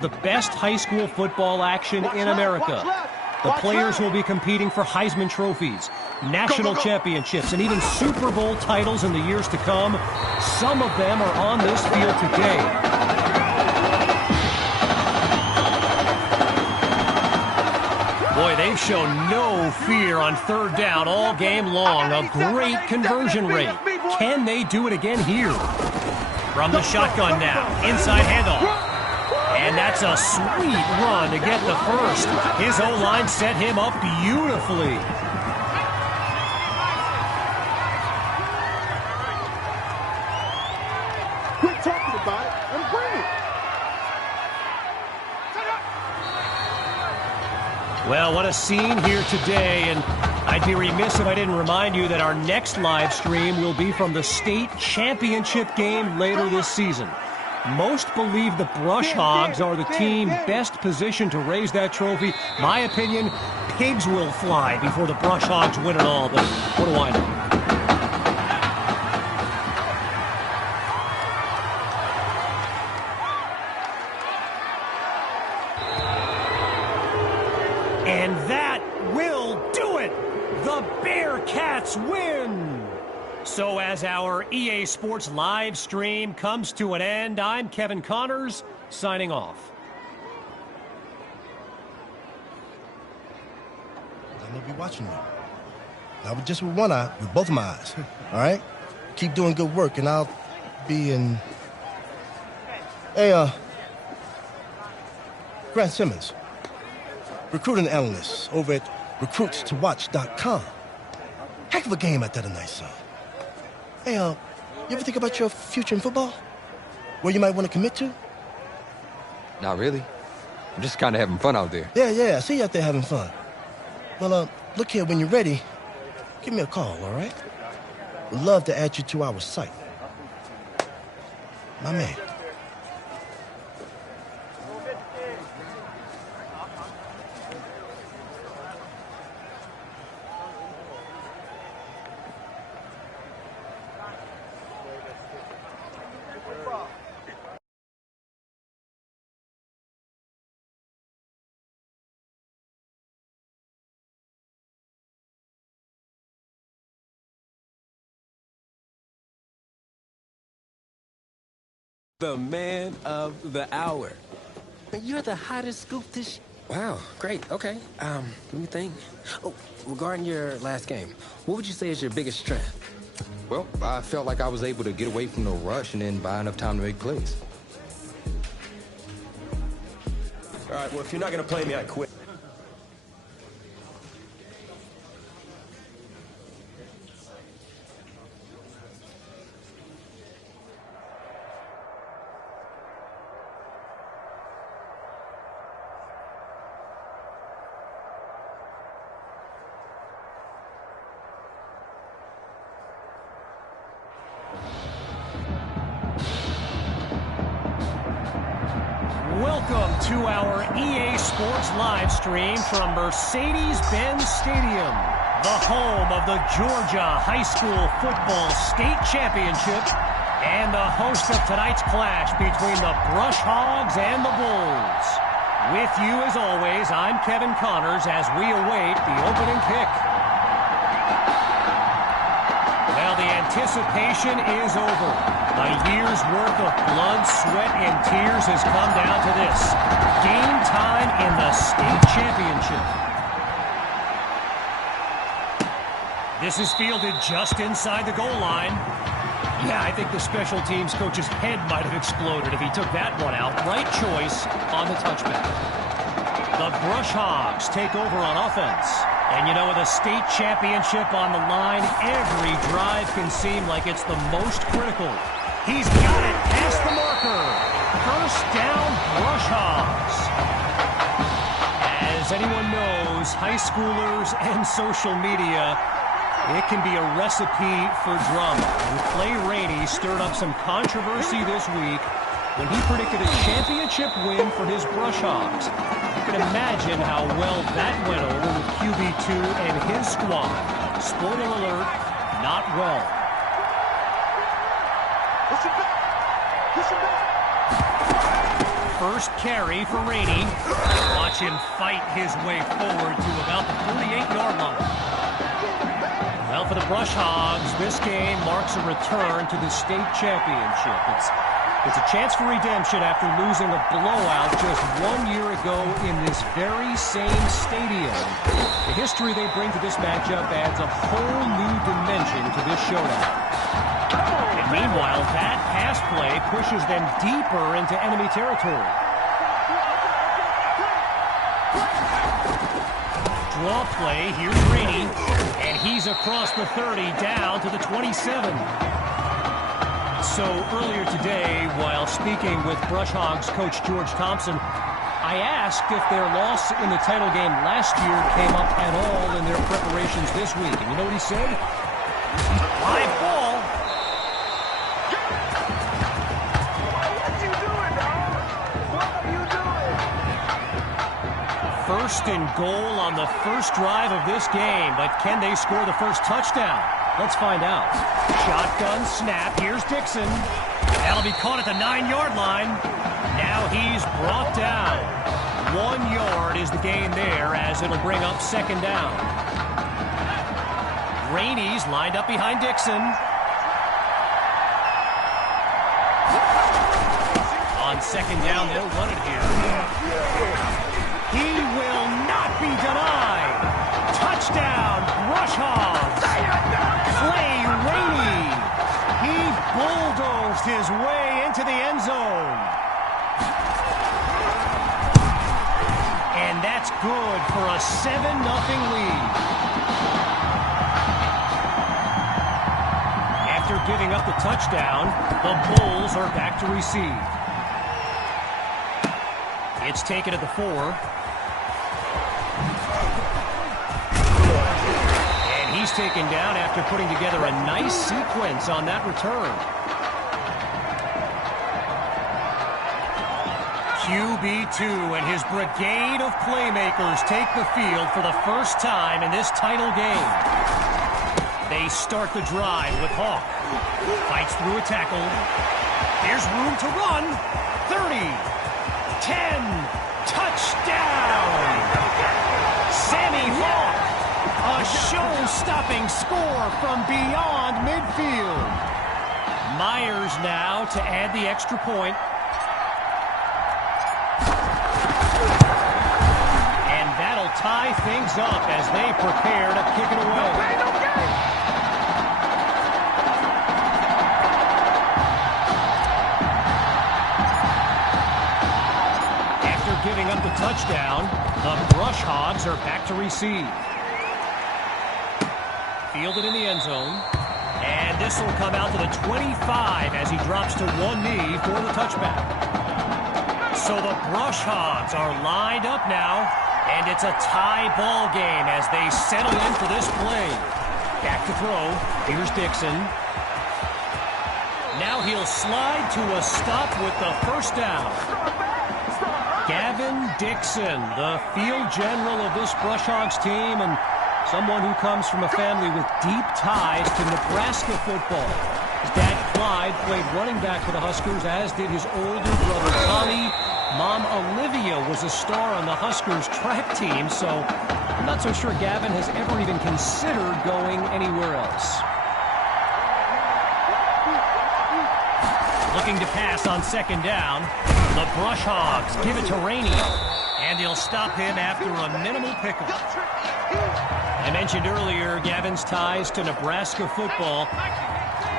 The best high school football action in America. The players will be competing for Heisman trophies, national championships, and even Super Bowl titles in the years to come. Some of them are on this field today. Boy, they've shown no fear on third down all game long. A great conversion rate. Can they do it again here? From the shotgun now, inside handoff. And that's a sweet run to get the first. His O-line set him up beautifully. Quit talking about it and bring it. Well, what a scene here today, and I'd be remiss if I didn't remind you that our next live stream will be from the state championship game later this season. Most believe the Brush Hogs are the team best positioned to raise that trophy. My opinion, pigs will fly before the Brush Hogs win it all, but what do I know? And that will do it! The Bearcats win! So as our EA Sports live stream comes to an end, I'm Kevin Connors, signing off. I'm going to be watching you. Not just with one eye, with both of my eyes. All right? Keep doing good work, and I'll be in... Hey, Grant Simmons, recruiting analyst over at recruitstowatch.com. Heck of a game at that tonight, son. Hey, you ever think about your future in football? Where you might want to commit to? Not really. I'm just kind of having fun out there. Yeah, I see you out there having fun. Well, look here, when you're ready, give me a call, all right? Would love to add you to our site. My man. The man of the hour. You're the hottest scoop this... Wow, great, okay. Let me think. Oh, regarding your last game, what would you say is your biggest strength? Well, I felt like I was able to get away from the rush and then buy enough time to make plays. All right, well, if you're not going to play me, I quit. Welcome to our EA Sports live stream from Mercedes-Benz Stadium, the home of the Georgia High School Football State Championship and the host of tonight's clash between the Brush Hogs and the Bulls. With you as always, I'm Kevin Connors as we await the opening kick. Well, the anticipation is over. A year's worth of blood, sweat, and tears has come down to this. Game time in the state championship. This is fielded just inside the goal line. Yeah, I think the special teams coach's head might have exploded if he took that one out. Right choice on the touchback. The Brush Hogs take over on offense. And you know, with a state championship on the line, every drive can seem like it's the most critical. He's got it past the marker. First down, Brush Hogs. As anyone knows, high schoolers and social media, it can be a recipe for drama. And Clay Rainey stirred up some controversy this week when he predicted a championship win for his Brush Hogs. You can imagine how well that went over with QB2 and his squad. Spoiler alert, not well. first carry for Rainey. Watch him fight his way forward to about the 48-yard line. Well, for the Brush Hogs, this game marks a return to the state championship. It's a chance for redemption after losing a blowout just 1 year ago in this very same stadium. The history they bring to this matchup adds a whole new dimension to this showdown. And meanwhile, that pass play pushes them deeper into enemy territory. Draw play, here's Rainey, and he's across the 30 down to the 27. So earlier today, while speaking with Brush Hogs coach George Thompson, I asked if their loss in the title game last year came up at all in their preparations this week. And you know what he said? Live ball. What you doing, dog? What are you doing? First and goal on the first drive of this game, but can they score the first touchdown? Let's find out. Shotgun snap. Here's Dixon. That'll be caught at the 9-yard line. Now he's brought down. 1 yard is the gain there as it'll bring up second down. Rainey's lined up behind Dixon. On second down, they'll run it here. He will not be denied. Touchdown, Brush Hogs. Clay Rainey. He bulldozed his way into the end zone. And that's good for a 7-0 lead. After giving up the touchdown, the Bulls are back to receive. It's taken at the 4. He's taken down after putting together a nice sequence on that return. QB2 and his brigade of playmakers take the field for the first time in this title game. They start the drive with Hawk. Fights through a tackle. There's room to run. 30. 10. Touchdown! Sammy Hawk. A show-stopping score from beyond midfield. Myers now to add the extra point. And that'll tie things up as they prepare to kick it away. After giving up the touchdown, the Brush Hogs are back to receive. Fielded in the end zone. And this will come out to the 25 as he drops to one knee for the touchback. So the Brush Hogs are lined up now, and it's a tie ball game as they settle in for this play. Back to throw. Here's Dixon. Now he'll slide to a stop with the first down. Gavin Dixon, the field general of this Brush Hogs team, and someone who comes from a family with deep ties to Nebraska football. His dad, Clyde, played running back for the Huskers, as did his older brother, Tommy. Mom, Olivia, was a star on the Huskers track team, so I'm not so sure Gavin has ever even considered going anywhere else. Looking to pass on second down. The Brush Hogs give it to Rainey, and they'll stop him after a minimal pickup. I mentioned earlier Gavin's ties to Nebraska football.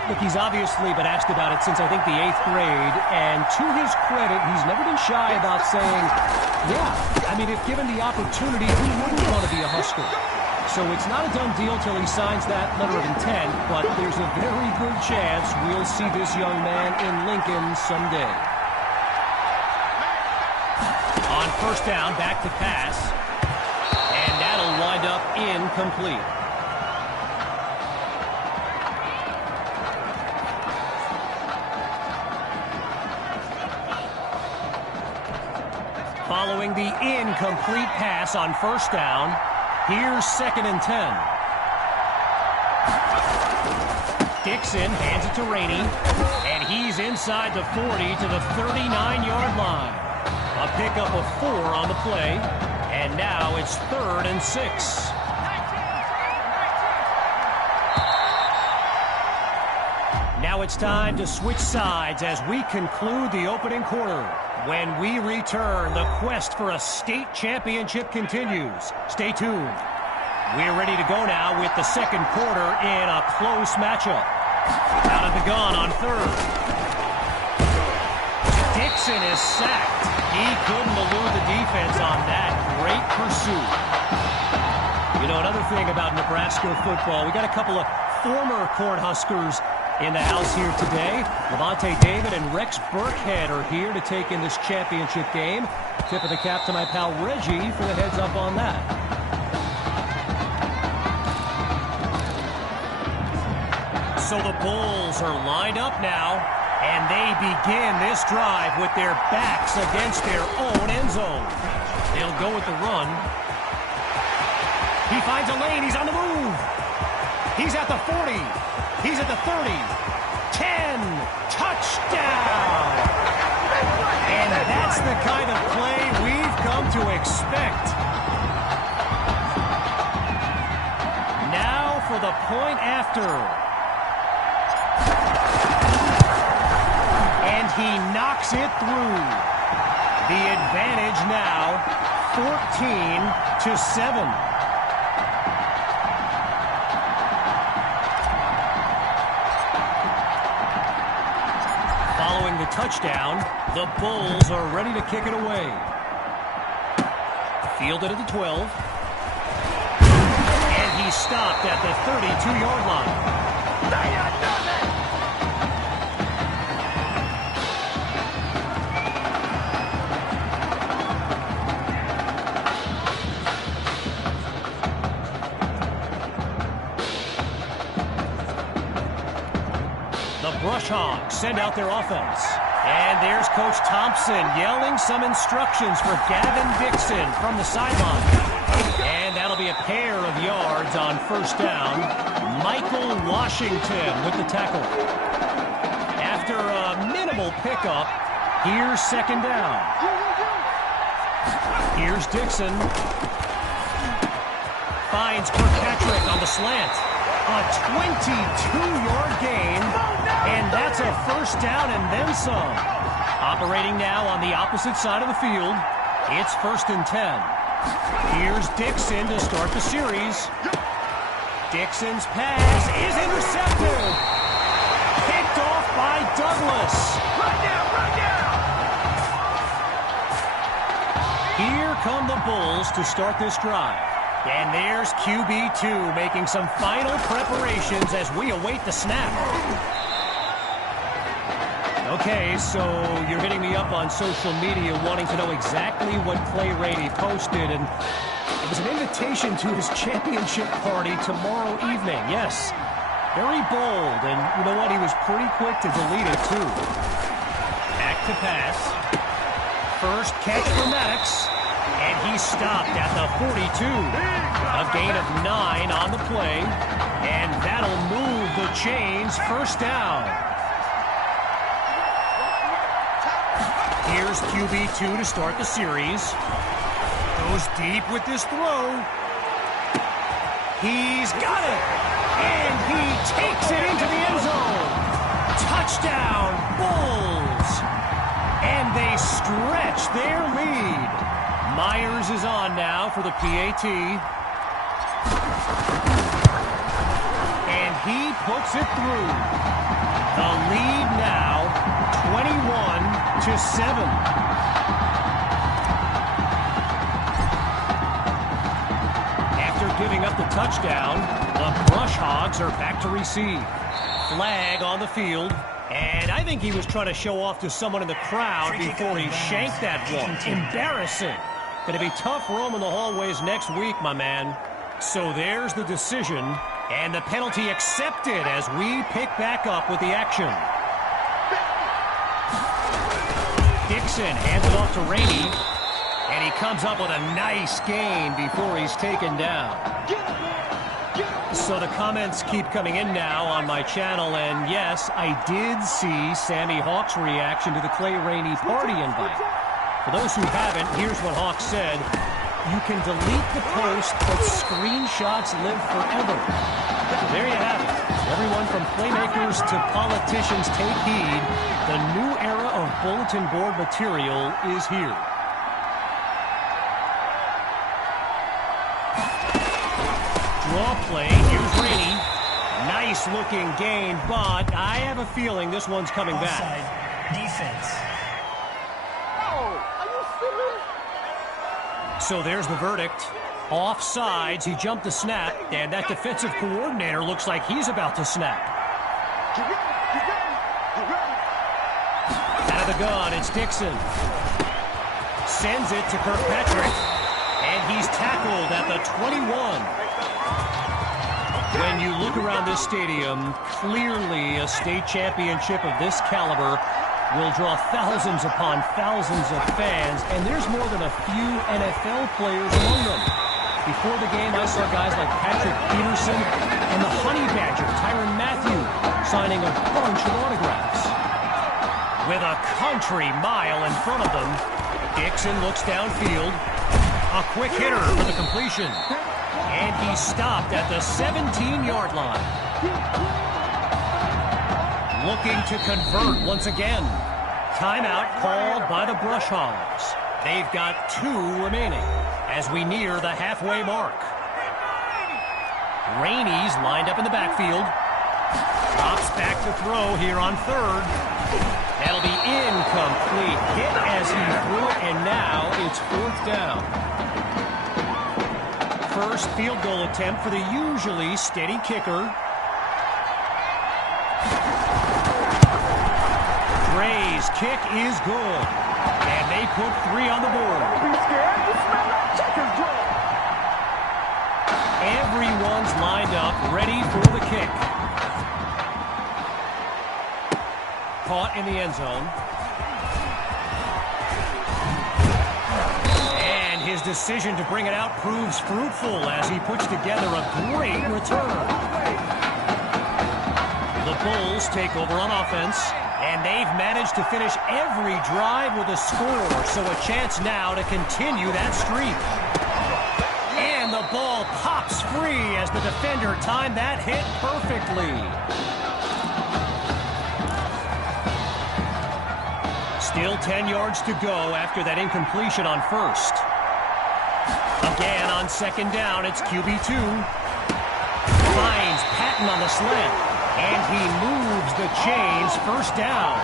Look, he's obviously been asked about it since, I think, the 8th grade, and to his credit, he's never been shy about saying, yeah, I mean, if given the opportunity, who wouldn't want to be a Husker? So it's not a done deal till he signs that letter of intent, but there's a very good chance we'll see this young man in Lincoln someday. On first down, back to pass. And that'll wind up incomplete. Following the incomplete pass on first down, here's 2nd and 10. Dixon hands it to Rainey, and he's inside the 40 to the 39-yard line. A pickup of 4 on the play. And now it's 3rd and 6. Now it's time to switch sides as we conclude the opening quarter. When we return, the quest for a state championship continues. Stay tuned. We're ready to go now with the second quarter in a close matchup. Out of the gun on 3rd. Dixon is sacked. He couldn't elude the defense on that great pursuit. You know, another thing about Nebraska football, we got a couple of former Cornhuskers in the house here today. Levante David and Rex Burkhead are here to take in this championship game. Tip of the cap to my pal Reggie for the heads up on that. So the Bulls are lined up now, and they begin this drive with their backs against their own end zone. They'll go with the run. He finds a lane. He's on the move. He's at the 40. He's at the 30. 10. Touchdown. And that's the kind of play we've come to expect. Now for the point after. And he knocks it through. The advantage now 14-7. Following the touchdown, the Bulls are ready to kick it away. Fielded at the 12. And he stopped at the 32-yard line. Brush Hogs send out their offense. And there's Coach Thompson yelling some instructions for Gavin Dixon from the sideline. And that'll be a pair of yards on 1st down. Michael Washington with the tackle. After a minimal pickup, here's 2nd down. Here's Dixon. Finds Kirkpatrick on the slant. A 22-yard gain. And that's a 1st down and then some. Operating now on the opposite side of the field. It's 1st and 10. Here's Dixon to start the series. Dixon's pass is intercepted. Picked off by Douglas. Here come the Bulls to start this drive. And there's QB2 making some final preparations as we await the snap. Okay, so you're hitting me up on social media wanting to know exactly what Clay Rainey posted, and it was an invitation to his championship party tomorrow evening. Yes, very bold, and you know what? He was pretty quick to delete it, too. Back to pass. First catch for Maddox, and he stopped at the 42. A gain of 9 on the play, and that'll move the chains. 1st down. Here's QB2 to start the series. Goes deep with this throw. He's got it. And he takes it into the end zone. Touchdown, Bulls. And they stretch their lead. Myers is on now for the PAT. And he puts it through. The lead now 21-7. After giving up the touchdown, the Brush Hogs are back to receive. Flag on the field. And I think he was trying to show off to someone in the crowd before he shanked that one. Embarrassing. Going to be tough roaming the hallways next week, my man. So there's the decision. And the penalty accepted as we pick back up with the action. Dixon hands it off to Rainey. And he comes up with a nice gain before he's taken down. So the comments keep coming in now on my channel. And yes, I did see Sammy Hawk's reaction to the Clay Rainey party invite. For those who haven't, here's what Hawk said. You can delete the post, but screenshots live forever. So there you have it. Everyone from playmakers to politicians, take heed. The new era of bulletin board material is here. Draw play. Here's Rainey. Nice looking gain, but I have a feeling this one's coming back. Defense. Oh, are you serious? So there's the verdict. Offsides. He jumped the snap, and that defensive coordinator looks like he's about to snap. Out of the gun, it's Dixon. Sends it to Kirkpatrick, and he's tackled at the 21. When you look around this stadium, clearly a state championship of this caliber will draw thousands upon thousands of fans, and there's more than a few NFL players among them. Before the game, I saw guys like Patrick Peterson and the Honey Badger, Tyrann Mathieu, signing a bunch of autographs. With a country mile in front of them, Dixon looks downfield. A quick hitter for the completion. And he stopped at the 17-yard line. Looking to convert once again. Timeout called by the Brush Hogs. They've got 2 remaining as we near the halfway mark. Rainey's lined up in the backfield. Drops back to throw here on third. That'll be incomplete. Hit as he threw it, and now it's 4th down. First field goal attempt for the usually steady kicker. Dre's kick is good. And they put 3 on the board. Be scared. You smell that chicken drum. Everyone's lined up, ready for the kick. Caught in the end zone. And his decision to bring it out proves fruitful as he puts together a great return. The Bulls take over on offense, and they've managed to finish every drive with a score, so a chance now to continue that streak. And the ball pops free as the defender timed that hit perfectly. Still 10 yards to go after that incompletion on first. Again on second down, it's QB2. Finds Patton on the slant, and he moves the chains. First down.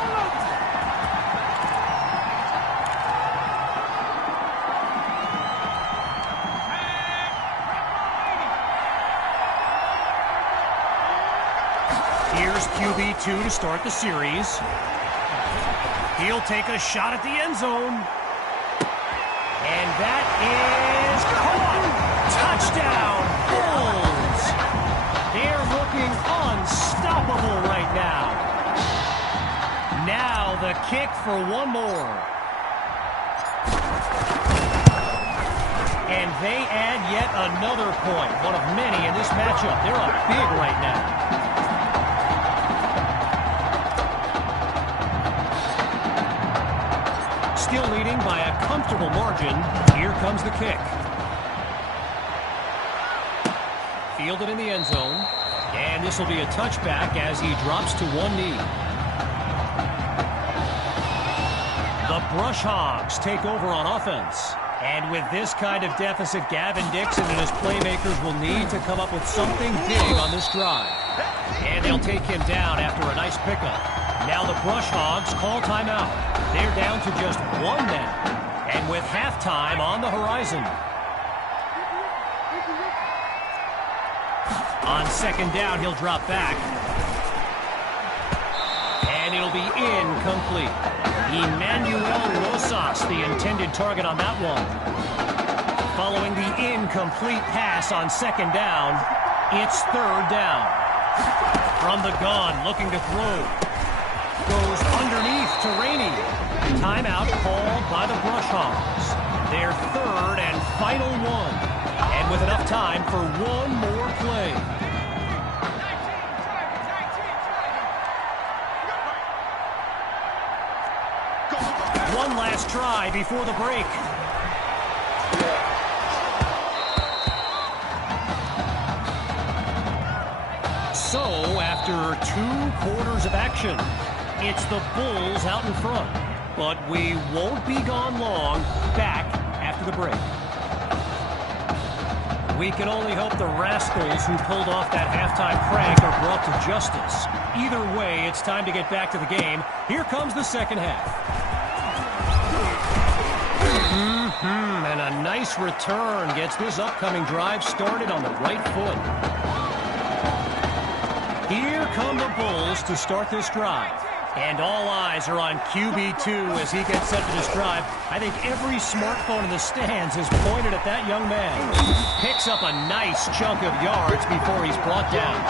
Here's QB2 to start the series. He'll take a shot at the end zone. And that is caught. Touchdown, Bulls. They're looking unstoppable right now. Now the kick for one more. And they add yet another point, one of many in this matchup. They're up big right now. Still leading by a comfortable margin. Here comes the kick. Fielded in the end zone. And this will be a touchback as he drops to one knee. The Brush Hogs take over on offense. And with this kind of deficit, Gavin Dixon and his playmakers will need to come up with something big on this drive. And they'll take him down after a nice pickup. Now the Brush Hogs call timeout. They're down to just 1 now, and with halftime on the horizon. On second down, he'll drop back. And it'll be incomplete. Emmanuel Rosas, the intended target on that one. Following the incomplete pass on second down, it's third down. From the gun, looking to throw. Goes underneath to Rainey. Timeout called by the Brush Hogs. Their third and final one. And with enough time for one more play. One last last try before the break. So, after 2 quarters of action, it's the Bulls out in front. But we won't be gone long. Back after the break. We can only hope the rascals who pulled off that halftime prank are brought to justice. Either way, it's time to get back to the game. Here comes the second half. And a nice return gets this upcoming drive started on the right foot. Here come the Bulls to start this drive. And all eyes are on QB2 as he gets set for this drive. I think every smartphone in the stands is pointed at that young man. Picks up a nice chunk of yards before he's brought down.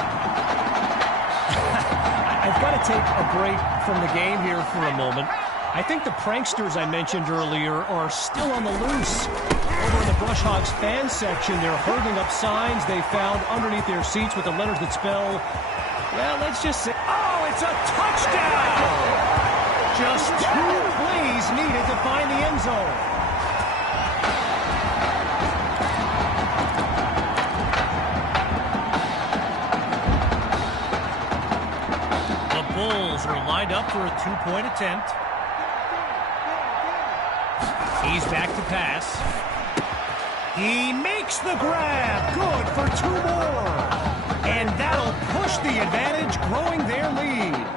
I've got to take a break from the game here for a moment. I think the pranksters I mentioned earlier are still on the loose. Over in the Brush Hogs fan section, they're holding up signs they found underneath their seats with the letters that spell, well, let's just say, oh, it's a touchdown! Just 2 plays needed to find the end zone. The Bulls are lined up for a 2-point attempt. He's back to pass. He makes the grab. Good for 2 more. And that'll push the advantage, growing their lead.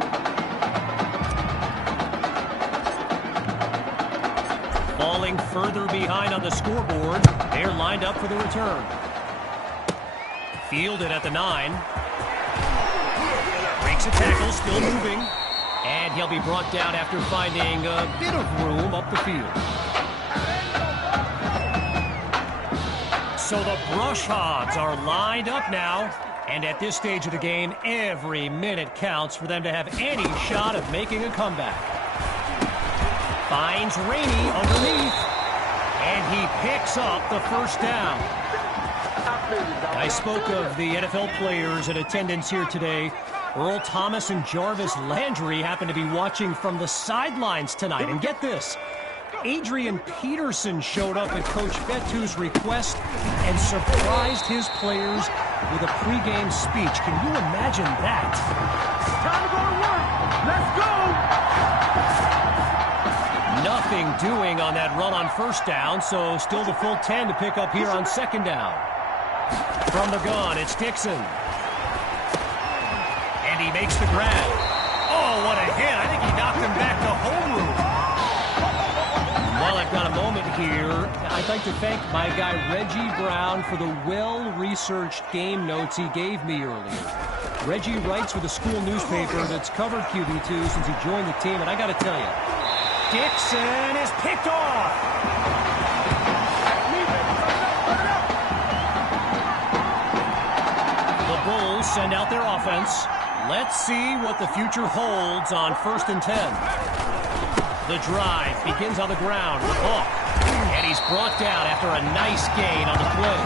Falling further behind on the scoreboard, they're lined up for the return. Fielded at the 9. Breaks a tackle, still moving. And he'll be brought down after finding a bit of room up the field. So the Brush Hogs are lined up now. And at this stage of the game, every minute counts for them to have any shot of making a comeback. Finds Rainey underneath. And he picks up the first down. I spoke of the NFL players in attendance here today. Earl Thomas and Jarvis Landry happen to be watching from the sidelines tonight. And get this. Adrian Peterson showed up at Coach Fetu's request and surprised his players with a pregame speech. Can you imagine that? Time to go to work. Let's go. Nothing doing on that run on first down, so still the full 10 to pick up here on second down. From the gun, it's Dixon. And he makes the grab. Oh, what a hit. I think he knocked him back to homeroom. While I've got a moment here, I'd like to thank my guy Reggie Brown for the well-researched game notes he gave me earlier. Reggie writes for the school newspaper that's covered QB2 since he joined the team, and I got to tell you, Dixon is picked off! The Bulls send out their offense. Let's see what the future holds on 1st and 10. The drive begins on the ground with Hawk, and he's brought down after a nice gain on the play.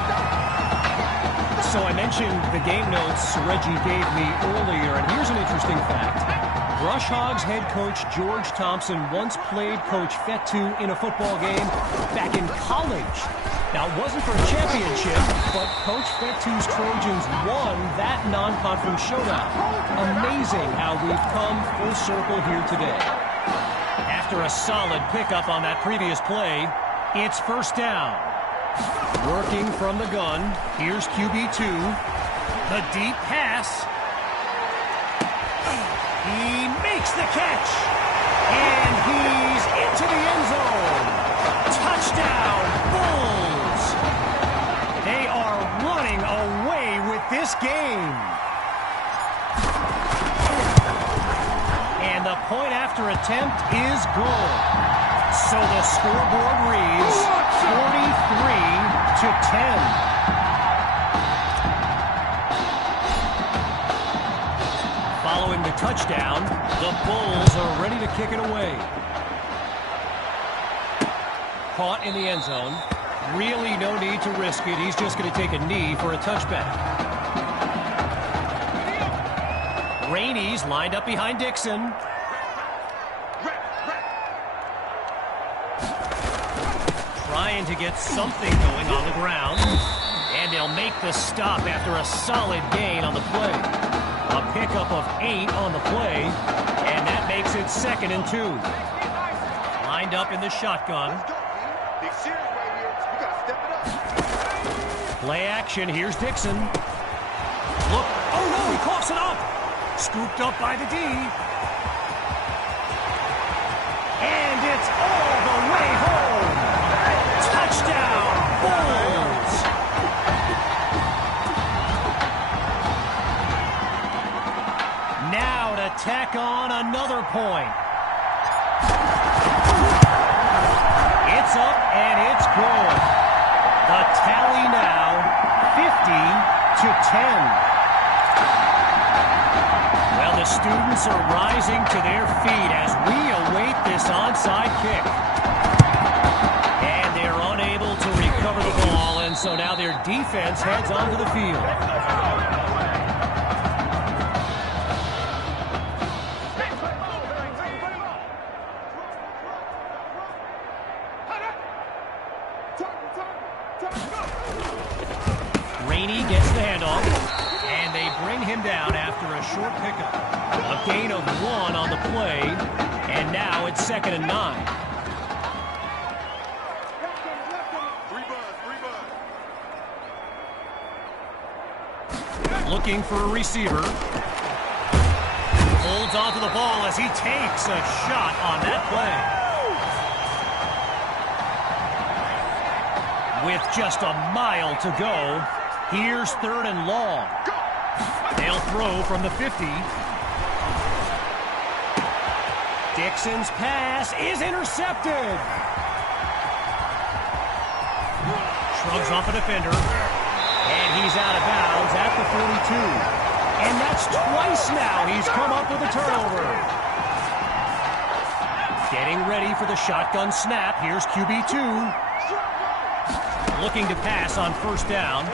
So I mentioned the game notes Reggie gave me earlier, and here's an interesting fact. Brush Hogs head coach George Thompson once played Coach Fetu in a football game back in college. Now, it wasn't for a championship, but Coach Fetu's Trojans won that non-conference showdown. Amazing how we've come full circle here today. After a solid pickup on that previous play, it's first down. Working from the gun, here's QB2. The deep pass. He makes the catch. And he's into the end zone. Touchdown, Bulls. They are running away with this game. And the point after attempt is good. So the scoreboard reads 43-10. Following the touchdown, the Bulls are ready to kick it away. Caught in the end zone. Really no need to risk it. He's just going to take a knee for a touchback. Rainey's lined up behind Dixon. trying to get something going on the ground. And they'll make the stop after a solid gain on the play. A pickup of 8 on the play, and that makes it 2nd and 2. Lined up in the shotgun. Play action, here's Dixon. Look, oh no, he coughs it up. Scooped up by the D. And it's all the way home. Touchdown, Bulls. Now to tack on another point. It's up and it's good. The tally now, 50-10. Well, the students are rising to their feet as we await this onside kick. And they're unable to recover the ball, and so now their defense heads onto the field. Rainey gets the handoff, and they bring him down after a short pickup. A gain of 1 on the play, and now it's 2nd and 9. Looking for a receiver. Holds onto the ball as he takes a shot on that play. With just a mile to go, here's 3rd and long. They'll throw from the 50. Dixon's pass is intercepted. Shrugs off a defender. And he's out of bounds at the 42. And that's twice now he's come up with a turnover. Getting ready for the shotgun snap. Here's QB2. Looking to pass on 1st down.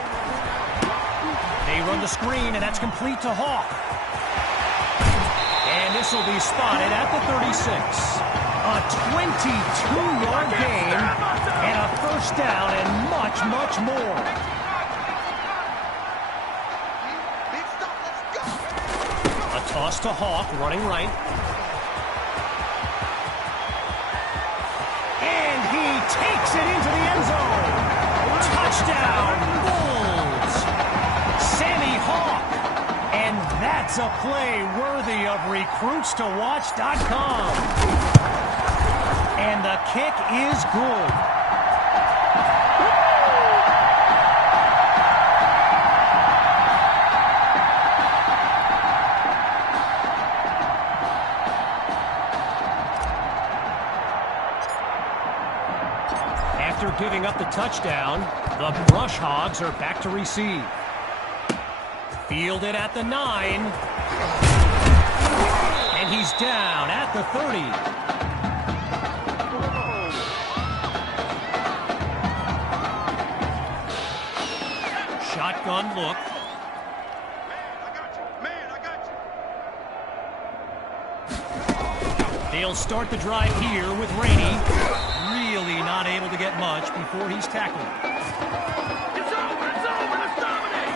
They run the screen, and that's complete to Hawk. And this will be spotted at the 36. A 22-yard gain, and a 1st down, and much, much more. A toss to Hawk, running right. And he takes it into the end zone. Touchdown, Bulls! Sammy Hawk. And that's a play worthy of recruitstowatch.com. And the kick is good. After giving up the touchdown, the Brush Hogs are back to receive. Fielded at the 9. And he's down at the 30. Shotgun look. They'll start the drive here with Rainey. Really not able to get much before he's tackled. It's over, let's dominate!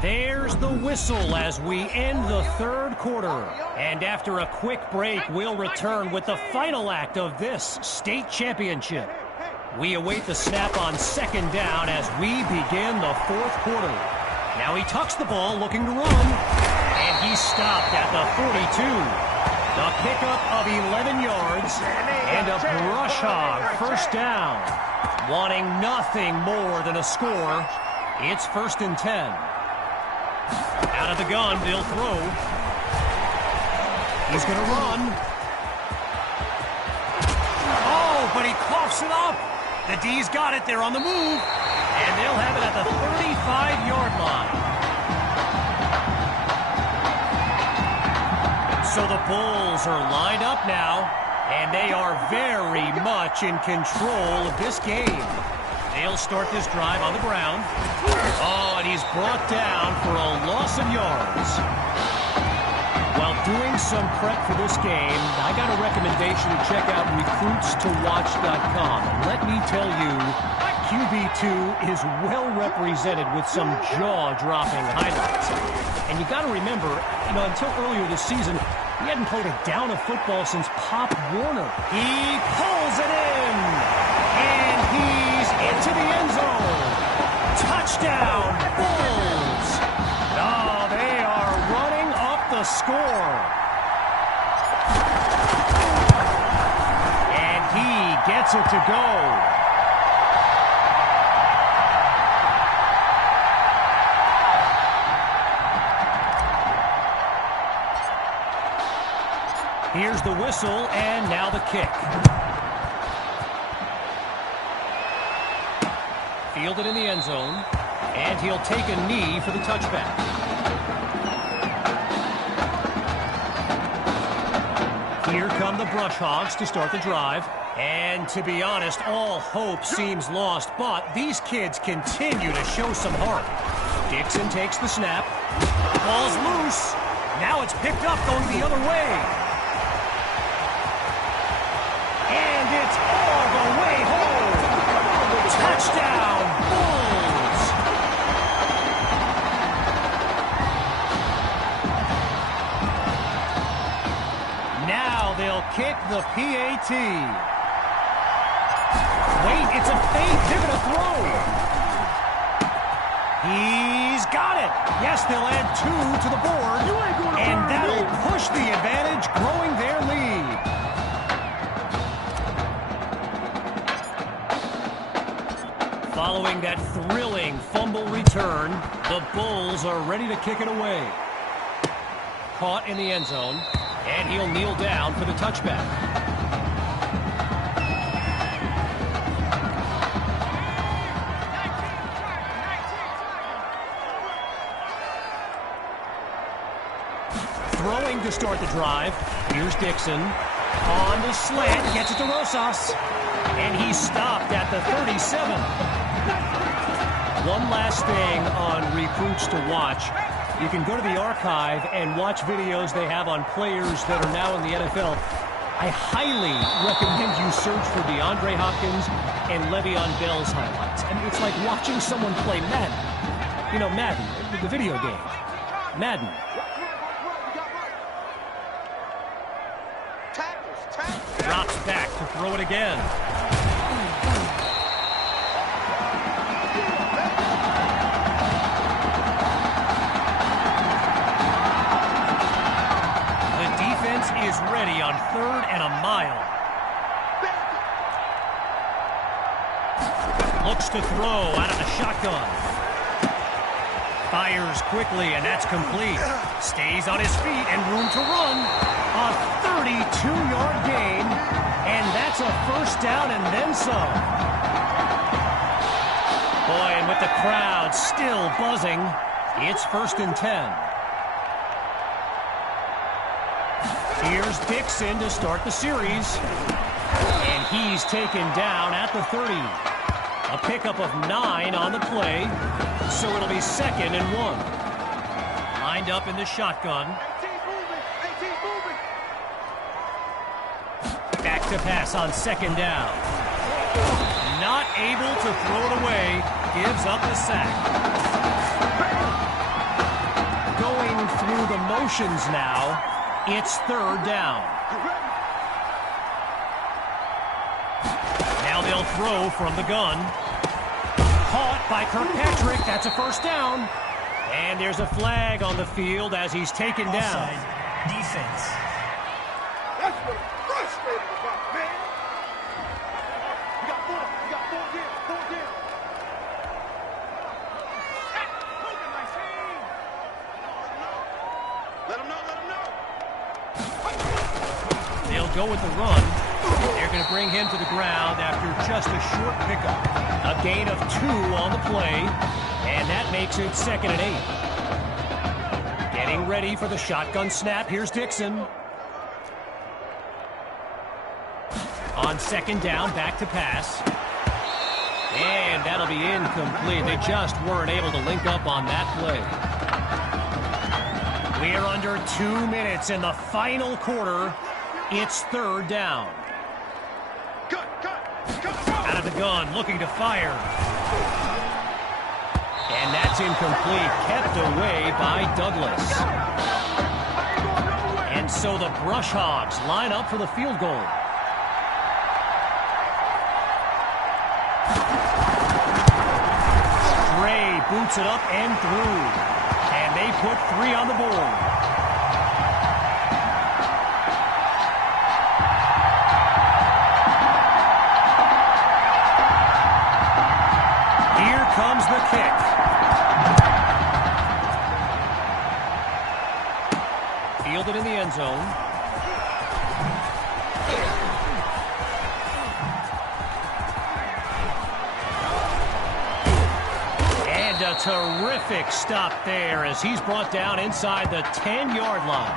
There's the whistle as we end the 3rd quarter. And after a quick break, we'll return with the final act of this state championship. We await the snap on 2nd down as we begin the 4th quarter. Now he tucks the ball, looking to run. And he's stopped at the 42. The pickup of 11 yards and a Brush Hog 1st down. Wanting nothing more than a score, it's 1st and 10. Out of the gun, they'll throw. He's going to run. Oh, but he coughs it up. The D's got it. They're on the move. And they'll have it at the 35-yard line. So the Bulls are lined up now, and they are very much in control of this game. They'll start this drive on the ground. Oh, and he's brought down for a loss of yards. While doing some prep for this game, I got a recommendation to check out recruitstowatch.com. And let me tell you, QB2 is well represented with some jaw-dropping highlights. And you got to remember, until earlier this season, he hadn't played a down of football since Pop Warner. He pulls it in, and he's into the end zone. Touchdown, Bulls! Oh, they are running up the score. And he gets it to go. Here's the whistle, and now the kick. Fielded in the end zone, and he'll take a knee for the touchback. Here come the Brush Hogs to start the drive. And to be honest, all hope seems lost, but these kids continue to show some heart. Dixon takes the snap. Ball's loose. Now it's picked up going the other way. And it's all the way home. Touchdown, Bulls! Now they'll kick the PAT. Wait, it's a fake. They're going to throw. He's got it. Yes, they'll add 2 to the board. And that'll push the advantage, growing their lead. Following that thrilling fumble return, the Bulls are ready to kick it away. Caught in the end zone, and he'll kneel down for the touchback. Throwing to start the drive. Here's Dixon. On the slant, gets it to Rosas. And he's stopped at the 37. One last thing on Recruits to Watch. You can go to the archive and watch videos they have on players that are now in the NFL. I highly recommend you search for DeAndre Hopkins and Le'Veon Bell's highlights. I mean, it's like watching someone play Madden. You know, Madden, the video game. Madden. Drops back to throw it again. The defense is ready on 3rd and a mile. Looks to throw out of the shotgun. Fires quickly, and that's complete. Stays on his feet and room to run. A 32-yard gain, and that's a first down and then some. Boy, and with the crowd still buzzing, it's 1st and 10. Here's Dixon to start the series, and he's taken down at the 30. A pickup of 9 on the play, so it'll be 2nd and 1. Lined up in the shotgun. Back to pass on 2nd down. Not able to throw it away. Gives up the sack. Going through the motions now. It's 3rd down. Now they'll throw from the gun. Caught by Kirkpatrick. That's a first down. And there's a flag on the field as he's taken down. Defense. That's what I'm frustrated about, man. You got 4 down. Let him know. They'll go with the run. They're going to bring him to the ground after just a short pickup. A gain of 2 on the play, and that makes it 2nd and 8. Getting ready for the shotgun snap. Here's Dixon. On 2nd down, back to pass. And that'll be incomplete. They just weren't able to link up on that play. We're under 2 minutes in the final quarter. It's third down. Out of the gun, looking to fire. And that's incomplete, kept away by Douglas. And so the Brush Hogs line up for the field goal. Ray boots it up and through. And they put 3 on the board. Here comes the kick. Fielded in the end zone. And a terrific stop there as he's brought down inside the 10-yard line.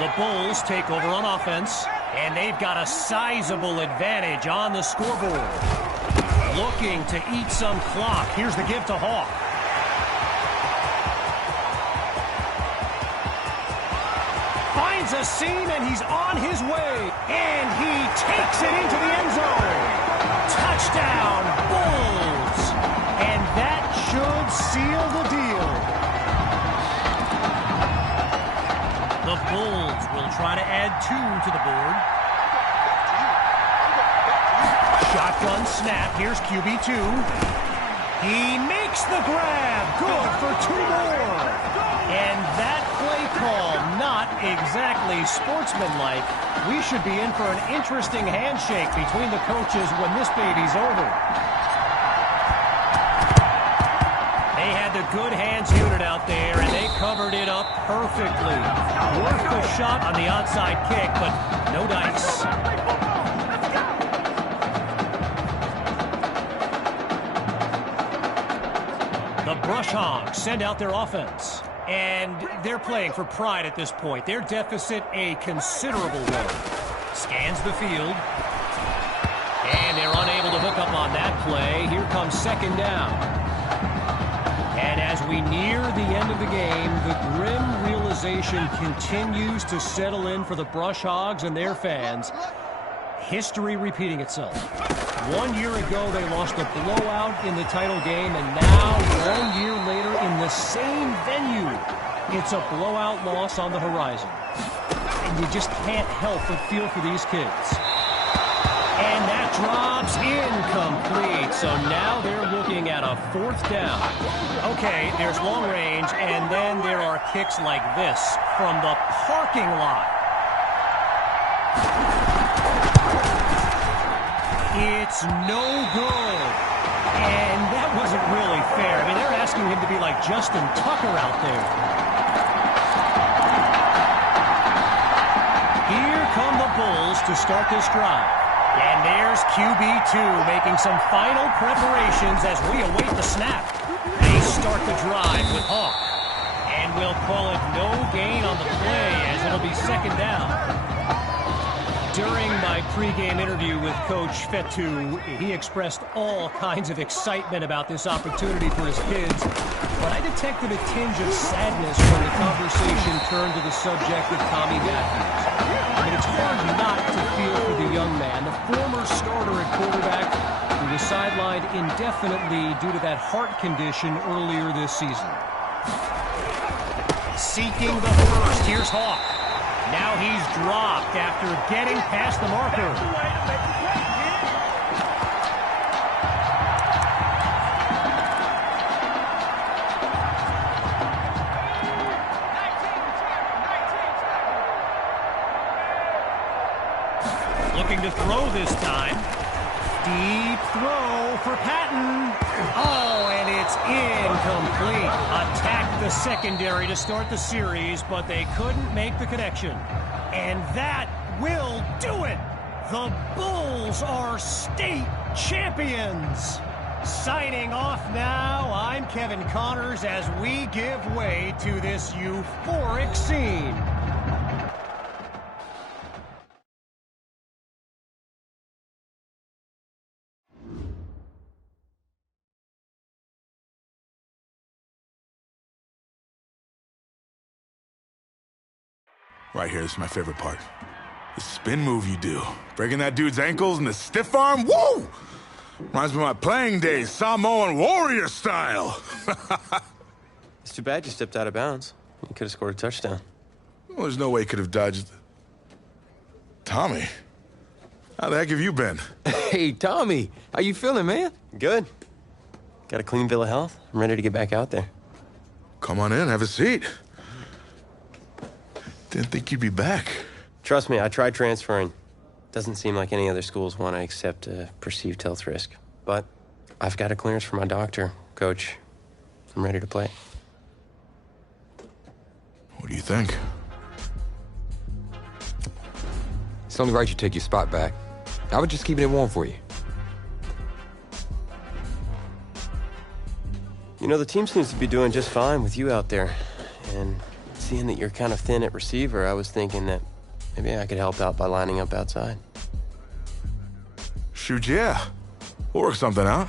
The Bulls take over on offense, and they've got a sizable advantage on the scoreboard. Looking to eat some clock. Here's the give to Hawk. Finds a seam, and he's on his way. And he takes it into the end zone. Touchdown, Bulls. And that should seal the deal. The Bulls will try to add 2 to the board. Shotgun snap. Here's QB2. He makes the grab. Good for 2 more. And that play call, not exactly sportsmanlike. We should be in for an interesting handshake between the coaches when this baby's over. They had the good hands unit out there, and they covered it up perfectly. Worth the shot on the outside kick, but no dice. The Brush Hogs send out their offense. And they're playing for pride at this point. Their deficit a considerable one. Scans the field. And they're unable to hook up on that play. Here comes second down. And as we near the end of the game, the grim realization continues to settle in for the Brush Hogs and their fans. History repeating itself. 1 year ago, they lost a blowout in the title game, and now, 1 year later, in the same venue, it's a blowout loss on the horizon. And you just can't help but feel for these kids. And that drops incomplete, so now they're looking at a 4th down. Okay, there's long range, and then there are kicks like this from the parking lot. It's no good. And that wasn't really fair. I mean, they're asking him to be like Justin Tucker out there. Here come the Bulls to start this drive. And there's QB2 making some final preparations as we await the snap. They start the drive with Hawk. And we'll call it no gain on the play as it'll be second down. During my pregame interview with Coach Fetu, he expressed all kinds of excitement about this opportunity for his kids, but I detected a tinge of sadness when the conversation turned to the subject of Tommy Matthews. And it's hard not to feel for the young man, the former starter at quarterback, who was sidelined indefinitely due to that heart condition earlier this season. Seeking the first, here's Hawk. Now he's dropped after getting past the marker. Looking to throw this time. Deep throw for Patton. Oh, and it's incomplete. Attacked the secondary to start the series, but they couldn't make the connection. And that will do it. The Bulls are state champions. Signing off now, I'm Kevin Connors as we give way to this euphoric scene. Right here, this is my favorite part. The spin move you do. Breaking that dude's ankles and the stiff arm, woo! Reminds me of my playing days, Samoan warrior style. It's too bad you stepped out of bounds. You could have scored a touchdown. Well, there's no way he could have dodged. Tommy, how the heck have you been? Hey, Tommy, how you feeling, man? Good. Got a clean bill of health. I'm ready to get back out there. Come on in, have a seat. Didn't think you'd be back. Trust me, I tried transferring. Doesn't seem like any other schools want to accept a perceived health risk. But I've got a clearance from my doctor, Coach. I'm ready to play. What do you think? It's only right you take your spot back. I was just keeping it warm for you. You know, the team seems to be doing just fine with you out there. And seeing that you're kind of thin at receiver, I was thinking that maybe I could help out by lining up outside. Shoot, yeah. We'll work something out.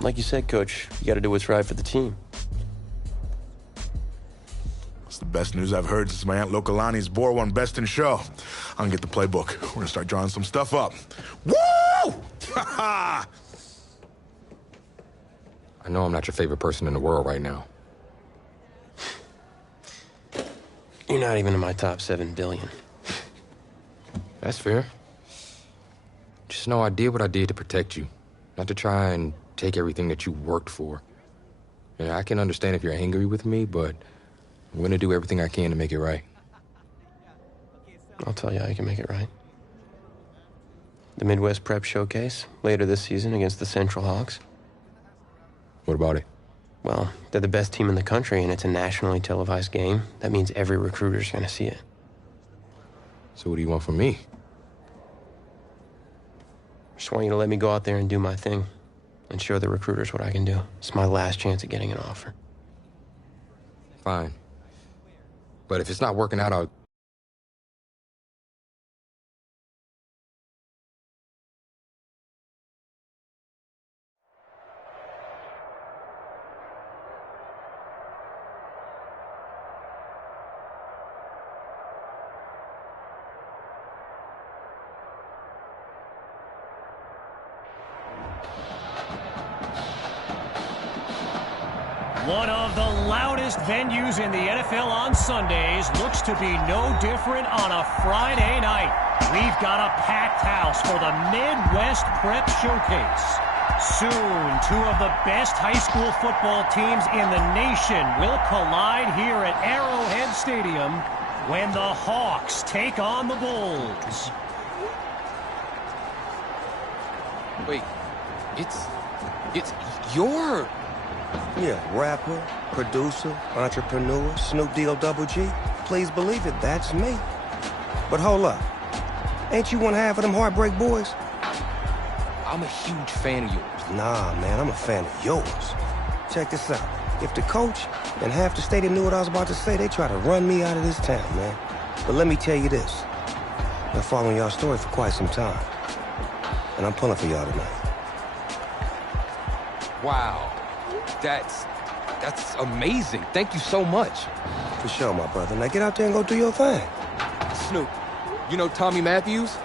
Like you said, Coach, you got to do what's right for the team. It's the best news I've heard since my Aunt Lokalani's Boar won Best in Show. I'm gonna get the playbook. We're gonna start drawing some stuff up. Woo! Ha-ha! I know I'm not your favorite person in the world right now. You're not even in my top 7 billion. That's fair. Just know I did what I did to protect you, not to try and take everything that you worked for. And I can understand if you're angry with me, but I'm gonna do everything I can to make it right. I'll tell you how you can make it right. The Midwest Prep Showcase, later this season against the Central Hawks. What about it? Well, they're the best team in the country, and it's a nationally televised game. That means every recruiter's gonna see it. So what do you want from me? Just want you to let me go out there and do my thing and show the recruiters what I can do. It's my last chance at getting an offer. Fine. But if it's not working out, I'll... One of the loudest venues in the NFL on Sundays looks to be no different on a Friday night. We've got a packed house for the Midwest Prep Showcase. Soon, 2 of the best high school football teams in the nation will collide here at Arrowhead Stadium when the Hawks take on the Bulls. Wait, it's your... Yeah, rapper, producer, entrepreneur, Snoop D-O-double-G. Please believe it, that's me. But hold up. Ain't you one half of them Heartbreak Boys? I'm a huge fan of yours. Nah, man, I'm a fan of yours. Check this out. If the coach and half the stadium knew what I was about to say, they try to run me out of this town, man. But let me tell you this. Been following y'all story for quite some time. And I'm pulling for y'all tonight. Wow. That's amazing. Thank you so much. For sure, my brother. Now get out there and go do your thing. Snoop, you know Tommy Matthews?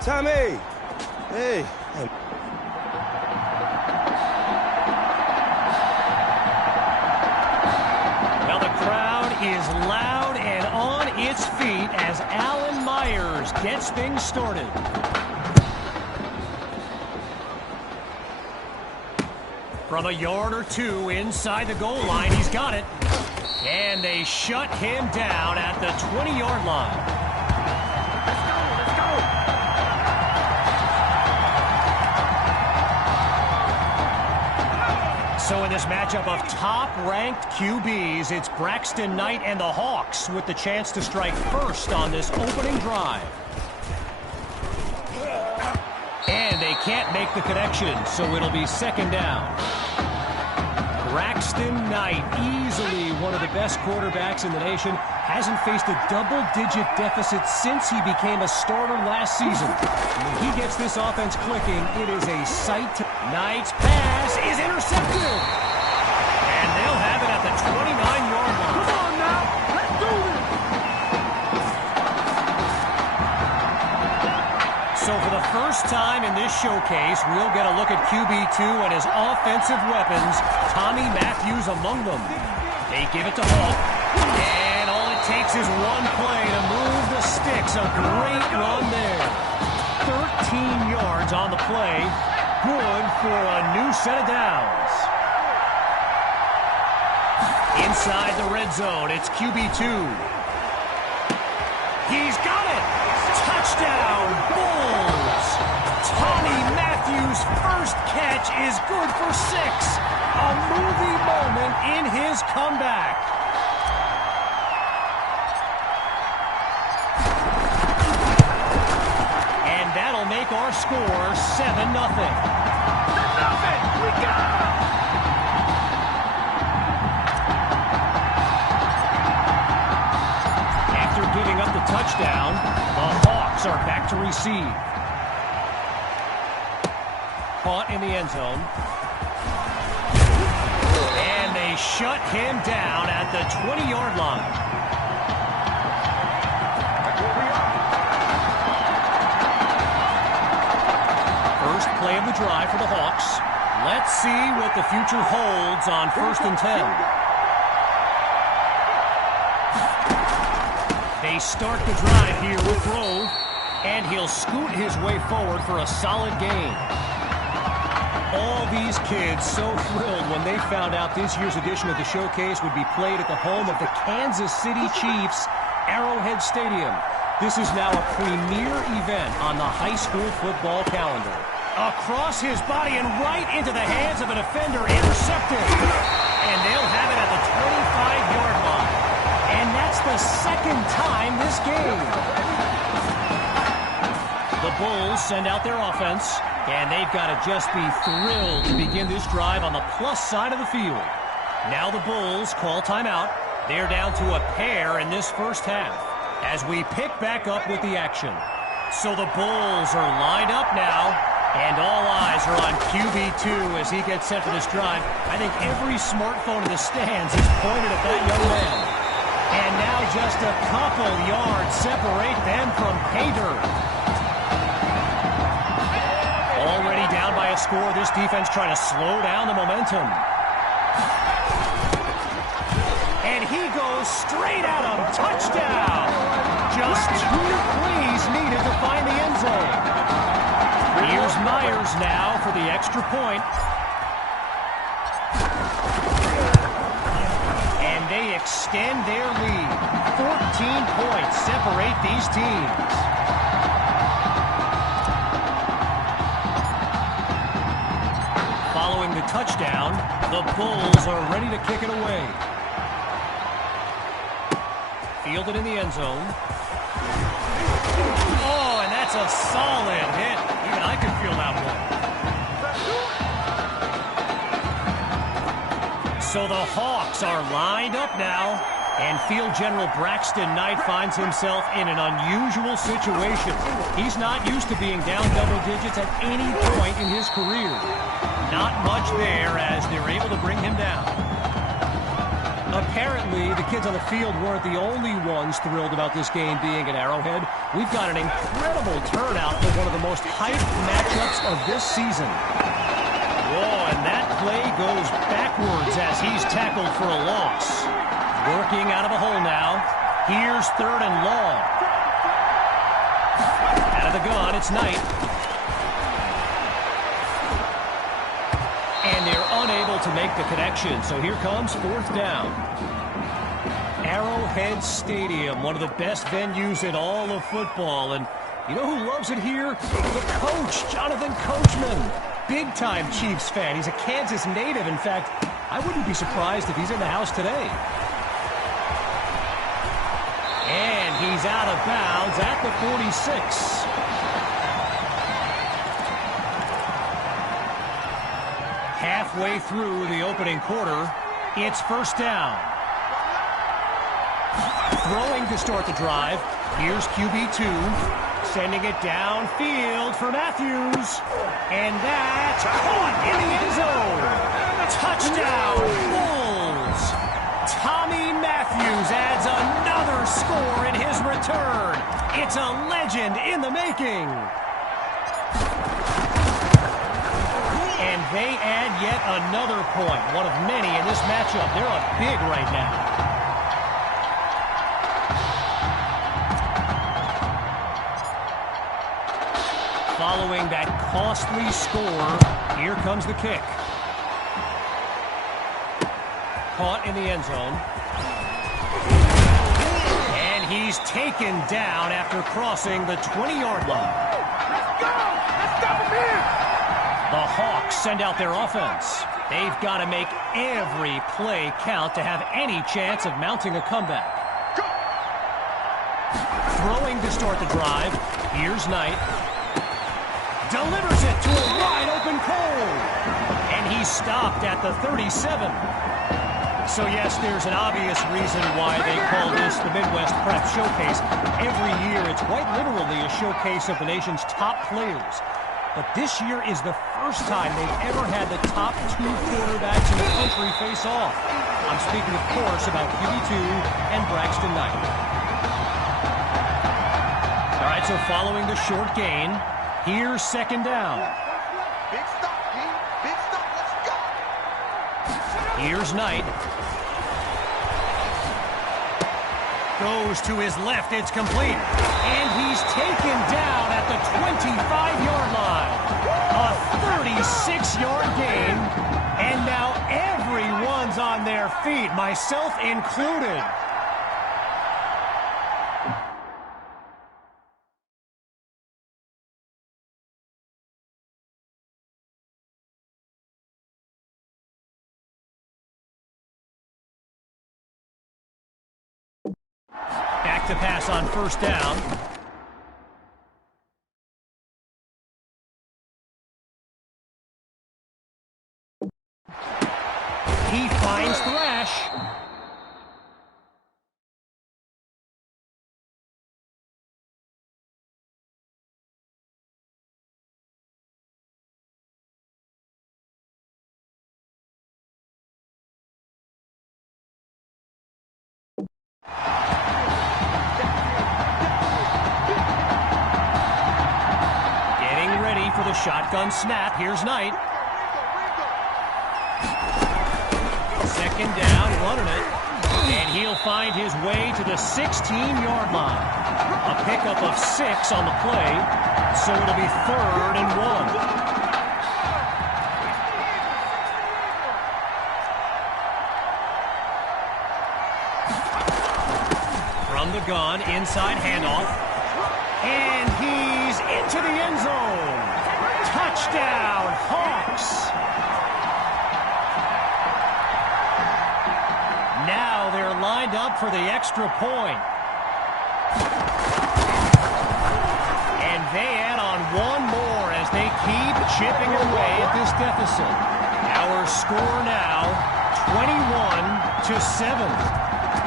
Tommy! Hey. Well, the crowd is loud and on its feet as Alan Myers gets things started. From a yard or 2 inside the goal line, he's got it. And they shut him down at the 20-yard line. So in this matchup of top-ranked QBs, it's Braxton Knight and the Hawks with the chance to strike first on this opening drive. And they can't make the connection, so it'll be second down. Braxton Knight, easily one of the best quarterbacks in the nation, hasn't faced a double-digit deficit since he became a starter last season. When he gets this offense clicking, it is a sight to... Knight's pass is intercepted. And they'll have it at the 29-yard line. Come on now, let's do this. So for the first time in this showcase, we'll get a look at QB2 and his offensive weapons, Tommy Matthews among them. They give it to Hawk, and all it takes is one play to move the sticks. A great run there. 13 yards on the play. Good for a new set of downs. Inside the red zone, it's QB2. He's got it! Touchdown, Bulls! Tommy Matthews' first catch is good for 6. A movie moment in his comeback. And that'll make our score 7-0. 7-0! We got him! Giving up the touchdown, the Hawks are back to receive. Caught in the end zone. And they shut him down at the 20-yard line. First play of the drive for the Hawks. Let's see what the future holds on 1st and 10. They start the drive here with Grove, and he'll scoot his way forward for a solid gain. All these kids so thrilled when they found out this year's edition of the showcase would be played at the home of the Kansas City Chiefs, Arrowhead Stadium. This is now a premier event on the high school football calendar. Across his body and right into the hands of a defender, intercepted. And they'll have it at the 25-yard line. And that's the second time this game. The Bulls send out their offense, and they've got to just be thrilled to begin this drive on the plus side of the field. Now the Bulls call timeout. They're down to a pair in this first half as we pick back up with the action. So the Bulls are lined up now, and all eyes are on QB2 as he gets set for this drive. I think every smartphone in the stands is pointed at that young man. And now just a couple yards separate them from pay dirt. Already down by a score, this defense trying to slow down the momentum. And he goes straight at him. Touchdown! Just 2 plays needed to find the end zone. Here's Myers now for the extra point. They extend their lead. 14 points separate these teams. Following the touchdown, the Bulls are ready to kick it away. Fielded in the end zone. Oh, and that's a solid hit. Even I could feel that one. So the Hawks are lined up now, and Field General Braxton Knight finds himself in an unusual situation. He's not used to being down double digits at any point in his career. Not much there as they're able to bring him down. Apparently, the kids on the field weren't the only ones thrilled about this game being at Arrowhead. We've got an incredible turnout for one of the most hyped matchups of this season. Whoa, and that play goes backwards as he's tackled for a loss. Working out of a hole now. Here's 3rd and long. Out of the gun, it's Knight. And they're unable to make the connection, so here comes 4th down. Arrowhead Stadium, one of the best venues in all of football. And you know who loves it here? The coach, Jonathan Coachman. Big-time Chiefs fan. He's a Kansas native. In fact, I wouldn't be surprised if he's in the house today. And he's out of bounds at the 46. Halfway through the opening quarter, it's 1st down. Throwing to start the drive. Here's QB2. Sending it downfield for Matthews. And that's caught in the end zone. Touchdown, Bulls. Tommy Matthews adds another score in his return. It's a legend in the making. And they add yet another point, one of many in this matchup. They're up big right now. Following that costly score, here comes the kick. Caught in the end zone. And he's taken down after crossing the 20-yard line. Let's go! Let's stop him here! The Hawks send out their offense. They've got to make every play count to have any chance of mounting a comeback. Go! Throwing to start the drive. Here's Knight. Delivers it to a wide-open Cole. And he's stopped at the 37. So, yes, there's an obvious reason why they call this the Midwest Prep Showcase. Every year, it's quite literally a showcase of the nation's top players. But this year is the first time they've ever had the top two quarterbacks in the country face off. I'm speaking, of course, about QB2 and Braxton Knight. All right, so following the short gain, here's second down. Big stop, G. Big stop. Let's go! Here's Knight. Goes to his left. It's complete. And he's taken down at the 25-yard line. A 36-yard gain. And now everyone's on their feet, myself included. Back to pass on first down. He finds Thrash. For the shotgun snap. Here's Knight. Second down, running it. And he'll find his way to the 16-yard line. A pickup of 6 on the play, so it'll be 3rd and 1. From the gun, inside handoff. And he's into the end zone. Touchdown, Hawks! Now they're lined up for the extra point. And they add on one more as they keep chipping away at this deficit. Our score now, 21-7.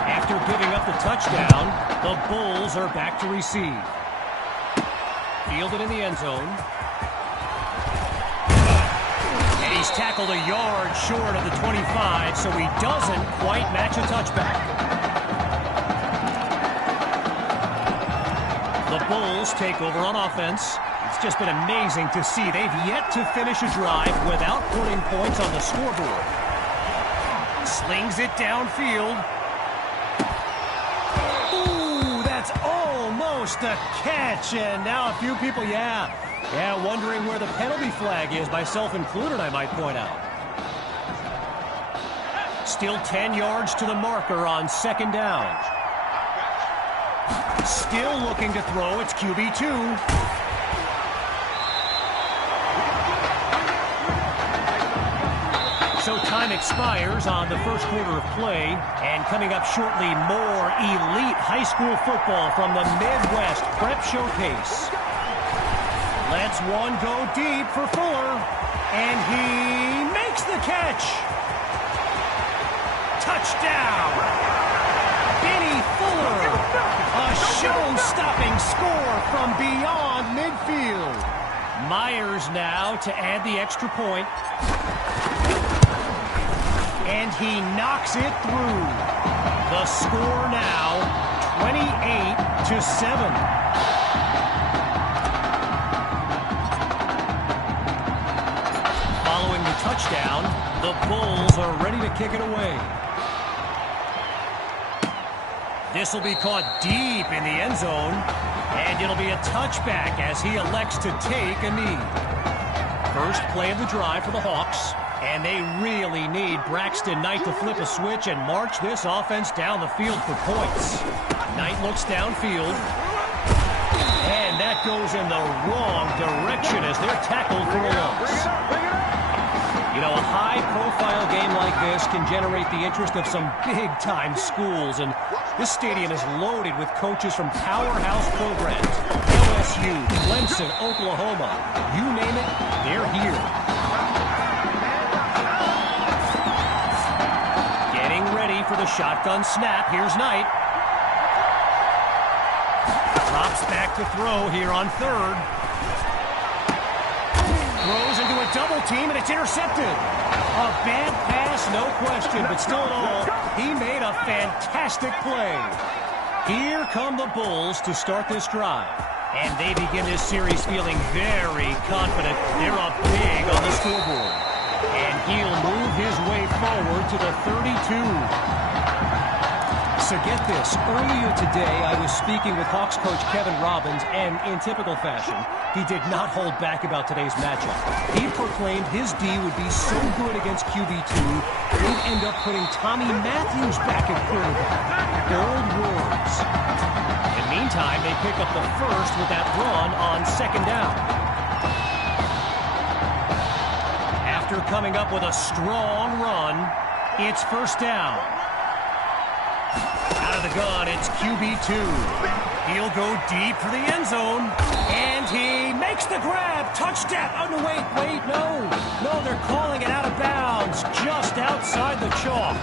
After giving up the touchdown, the Bulls are back to receive. Fielded in the end zone. He's tackled a yard short of the 25, so he doesn't quite match a touchback. The Bulls take over on offense. It's just been amazing to see. They've yet to finish a drive without putting points on the scoreboard. Slings it downfield. Ooh, that's almost a catch. And now a few people, wondering where the penalty flag is, myself included, I might point out. Still 10 yards to the marker on second down. Still looking to throw. It's QB2. So time expires on the first quarter of play. And coming up shortly, more elite high school football from the Midwest Prep Showcase. Lets one go deep for Fuller, and he makes the catch. Touchdown! Benny Fuller, a show-stopping score from beyond midfield. Myers now to add the extra point. And he knocks it through. The score now, 28-7. touchdown. The Bulls are ready to kick it away. This will be caught deep in the end zone, and it'll be a touchback as he elects to take a knee. First play of the drive for the Hawks, and they really need Braxton Knight to flip a switch and march this offense down the field for points. Knight looks downfield, and that goes in the wrong direction as they're tackled for a loss. You know, a high-profile game like this can generate the interest of some big-time schools, and this stadium is loaded with coaches from powerhouse programs. LSU, Clemson, Oklahoma, you name it, they're here. Getting ready for the shotgun snap. Here's Knight. Drops back to throw here on third. Throws into a double team, and it's intercepted. A bad pass, no question, but still in all, he made a fantastic play. Here come the Bulls to start this drive, and they begin this series feeling very confident. They're up big on the scoreboard, and he'll move his way forward to the 32. So get this, earlier today I was speaking with Hawks coach Kevin Robbins, and in typical fashion, he did not hold back about today's matchup. He proclaimed his D would be so good against QB2, they'd end up putting Tommy Matthews back at quarterback. Bold words. In the meantime, they pick up the first with that run on second down. After coming up with a strong run, it's first down. Out of the gun, it's QB2. He'll go deep for the end zone, and he makes the grab. Touchdown. Oh, no, wait, no. No, they're calling it out of bounds just outside the chalk.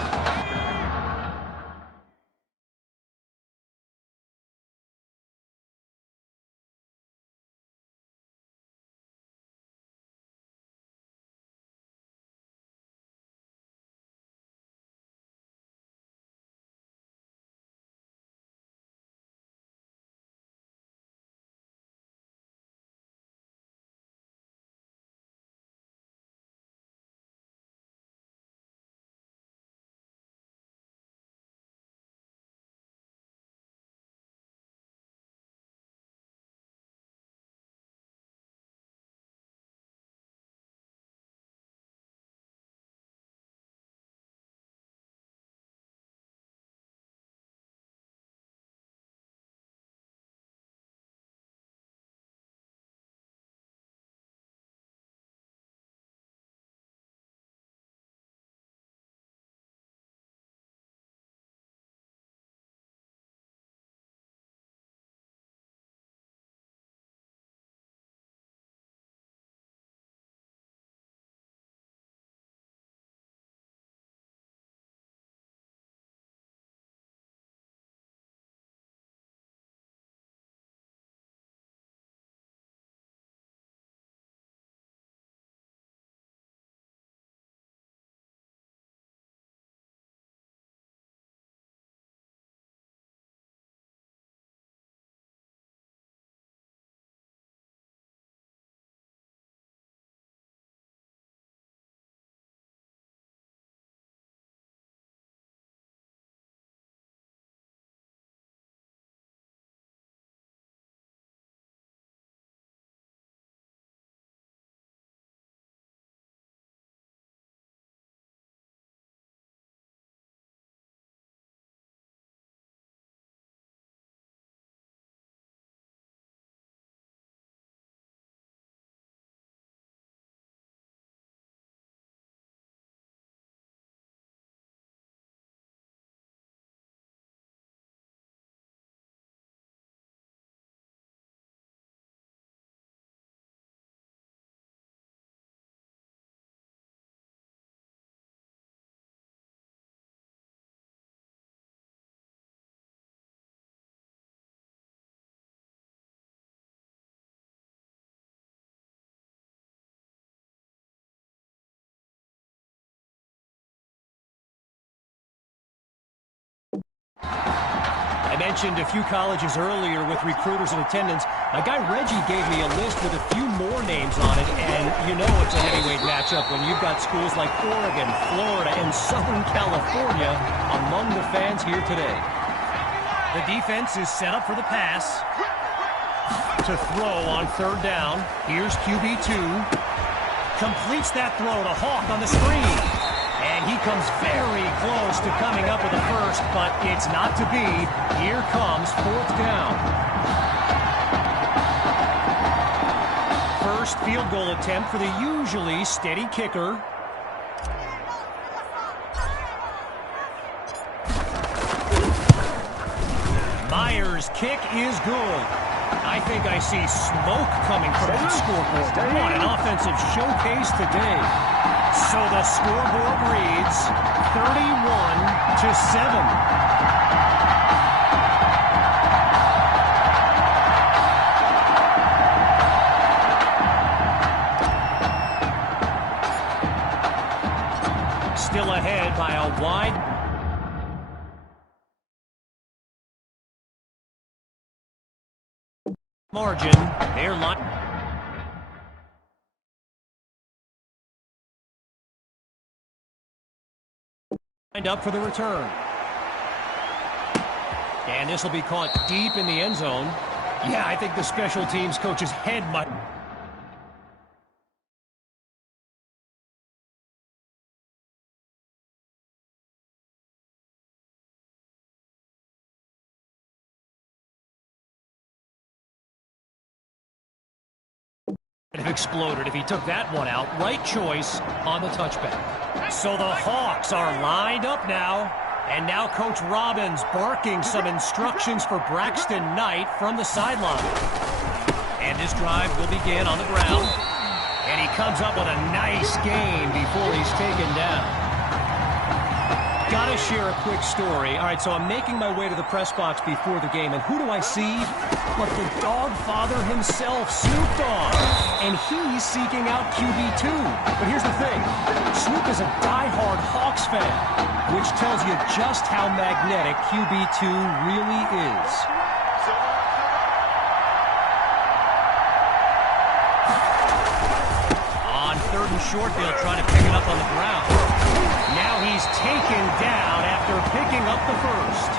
Mentioned a few colleges earlier with recruiters in attendance. My guy Reggie gave me a list with a few more names on it, and you know it's a heavyweight matchup when you've got schools like Oregon, Florida, and Southern California among the fans here today. The defense is set up for the pass. To throw on third down. Here's QB2. Completes that throw to Hawk on the screen. And he comes very close to coming up with a first, but it's not to be. Here comes fourth down. First field goal attempt for the usually steady kicker. Myers' kick is good. I think I see smoke coming from the scoreboard. What an offensive showcase today. So the scoreboard reads 31-7. Still ahead by a wide margin. They're lined up for the return. And this will be caught deep in the end zone. Yeah, I think the special teams coach's head might... have exploded if he took that one out. Right choice on the touchback. So the Hawks are lined up now. And now Coach Robbins barking some instructions for Braxton Knight from the sideline. And this drive will begin on the ground. And he comes up with a nice gain before he's taken down. Gotta share a quick story. All right, so I'm making my way to the press box before the game, and who do I see? But the dog father himself, Snoop Dogg. And he's seeking out QB2. But here's the thing. Snoop is a diehard Hawks fan, which tells you just how magnetic QB2 really is. On third and short, they'll try to pick it up on the ground. Now he's taken down after picking up the first.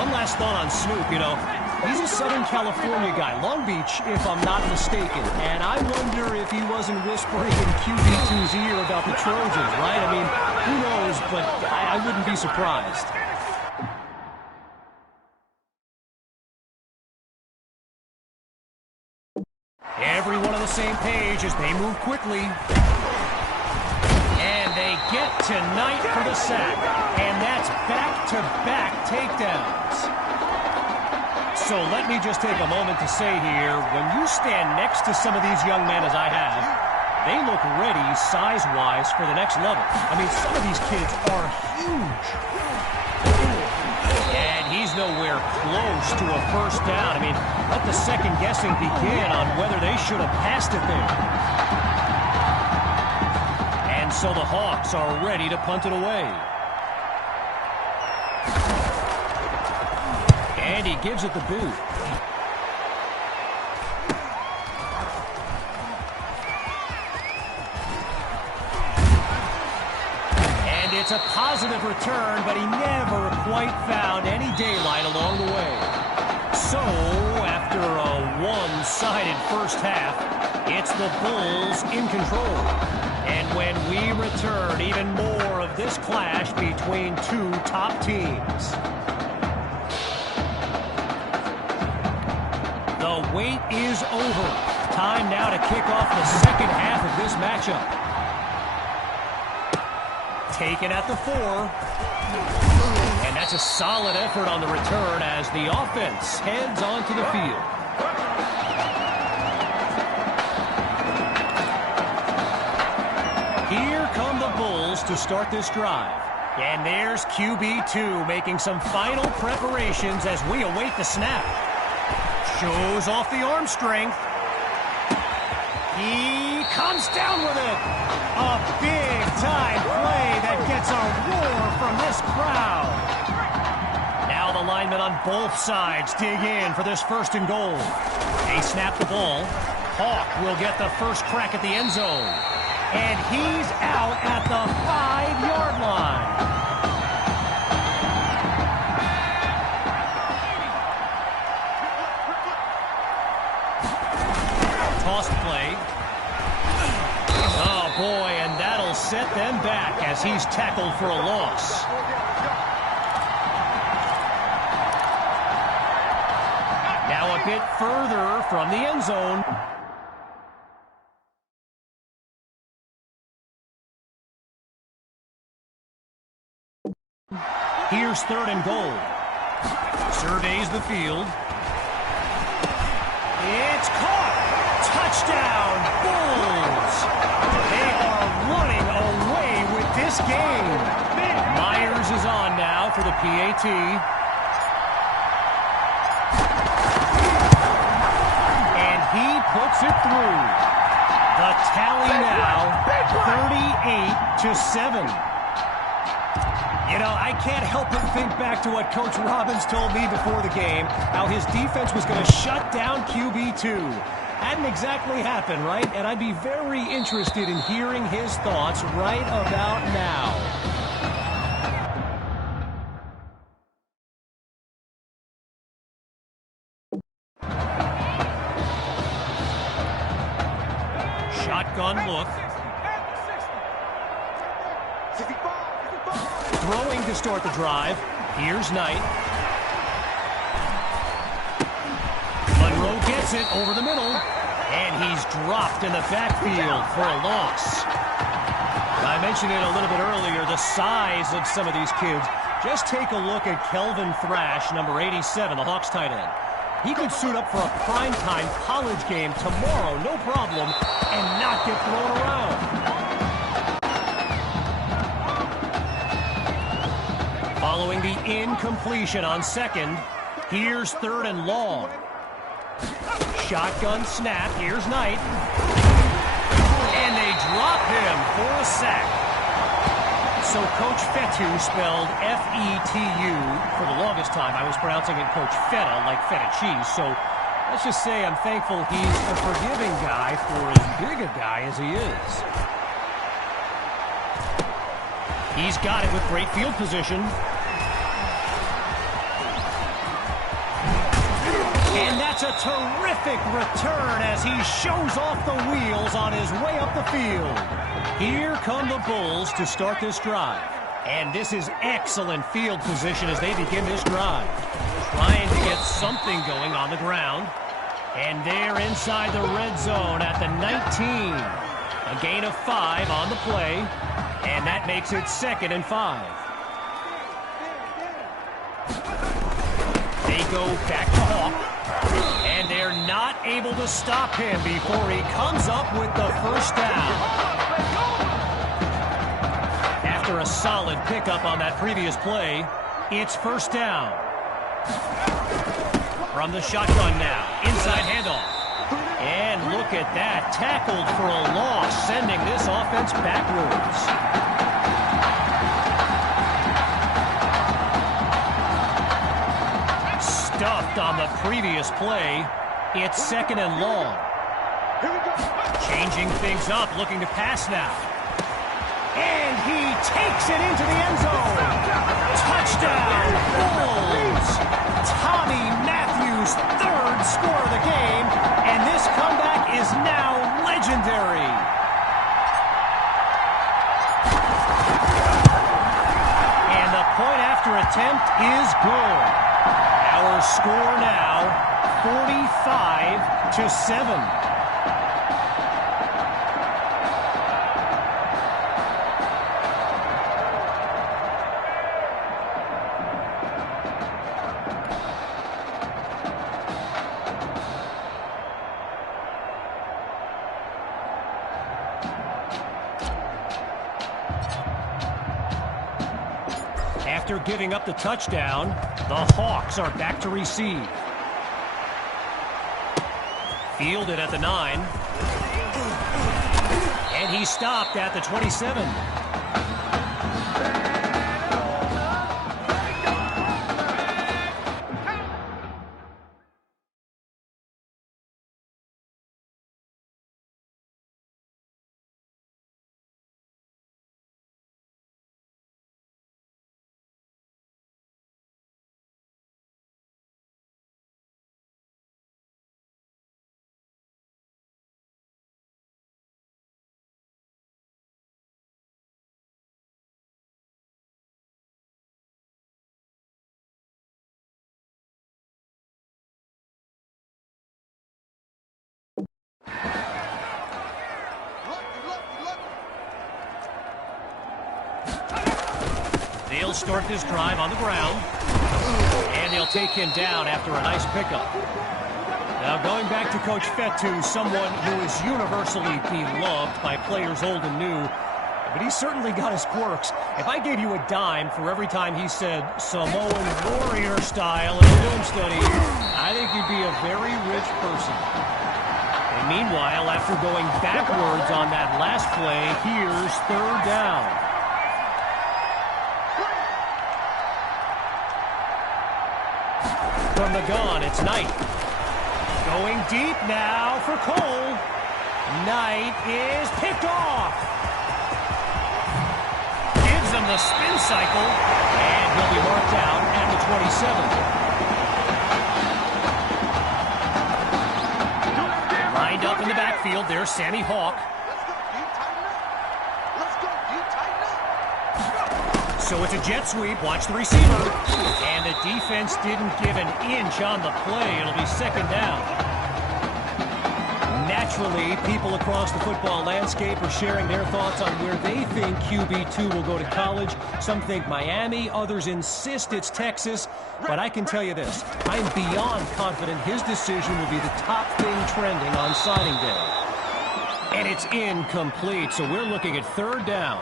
One last thought on Snoop, you know. He's a Southern California guy, Long Beach, if I'm not mistaken. And I wonder if he wasn't whispering in QB2's ear about the Trojans, right? I mean, who knows, but I wouldn't be surprised. Everyone on the same page as they move quickly. And they get to Knight for the sack. And that's back-to-back takedowns. So let me just take a moment to say here, when you stand next to some of these young men as I have, they look ready size-wise for the next level. I mean, some of these kids are huge. And he's nowhere close to a first down. I mean, let the second guessing begin on whether they should have passed it there. And so the Hawks are ready to punt it away. And he gives it the boot. And it's a positive return, but he never quite found any daylight along the way. So, after a one-sided first half, it's the Bulls in control. And when we return, even more of this clash between two top teams. The wait is over. Time now to kick off the second half of this matchup. Taken at the 4. And that's a solid effort on the return as the offense heads onto the field. Here come the Bulls to start this drive. And there's QB2 making some final preparations as we await the snap. Shows off the arm strength. He comes down with it. A big-time play that gets a roar from this crowd. Now the line And both sides dig in for this first and goal. They snap the ball. Hawk will get the first crack at the end zone. And he's out at the 5-yard line. Toss play. Oh, boy, and that'll set them back as he's tackled for a loss. Now a bit further from the end zone. Here's third and goal. Surveys the field. It's caught. Touchdown, Bulls. They are running away with this game. Myers is on now for the PAT. And he puts it through. The tally now, 38-7. You know, I can't help but think back to what Coach Robbins told me before the game, how his defense was going to shut down QB2. Hadn't exactly happened, right? And I'd be very interested in hearing his thoughts right about now. Shotgun look. Throwing to start the drive. Here's Knight. Monroe gets it over the middle. And he's dropped in the backfield for a loss. I mentioned it a little bit earlier, the size of some of these kids. Just take a look at Kelvin Thrash, number 87, the Hawks tight end. He could suit up for a primetime college game tomorrow, no problem, and not get thrown around. Following the incompletion on second, here's third and long. Shotgun snap, here's Knight. And they drop him for a sack. So Coach Fetu, spelled F-E-T-U, for the longest time I was pronouncing it Coach Feta, like feta cheese. So let's just say I'm thankful he's a forgiving guy for as big a guy as he is. He's got it with great field position. And that's a terrific return as he shows off the wheels on his way up the field. Here come the Bulls to start this drive. And this is excellent field position as they begin this drive. Trying to get something going on the ground. And they're inside the red zone at the 19. A gain of 5 on the play. And that makes it 2nd and 5. They go back to Hawk. And they're not able to stop him before he comes up with the first down. After a solid pickup on that previous play, it's first down. From the shotgun now, inside handoff. And look at that, tackled for a loss, sending this offense backwards. Stuffed on the previous play. It's 2nd and long. Changing things up, looking to pass now. And he takes it into the end zone. Touchdown, Bulls! Tommy Matthews' 3rd score of the game, and this comeback is now legendary. And the point after attempt is good. Our score now, 45-7. After giving up the touchdown, the Hawks are back to receive. Fielded at the 9. And he stopped at the 27. They'll start this drive on the ground, and they'll take him down after a nice pickup. Now going back to Coach Fetu, someone who is universally beloved by players old and new, but he's certainly got his quirks. If I gave you a dime for every time he said Samoan warrior style in a film study, I think you'd be a very rich person. And meanwhile, after going backwards on that last play, here's third down. From the gun, it's Knight. Going deep now for Cole. Knight is picked off. Gives him the spin cycle, and he'll be marked down at the 27. Lined up in the backfield, there's Sammy Hawk. So it's a jet sweep. Watch the receiver. And the defense didn't give an inch on the play. It'll be second down. Naturally, people across the football landscape are sharing their thoughts on where they think QB2 will go to college. Some think Miami. Others insist it's Texas. But I can tell you this. I'm beyond confident his decision will be the top thing trending on signing day. And it's incomplete. So we're looking at third down.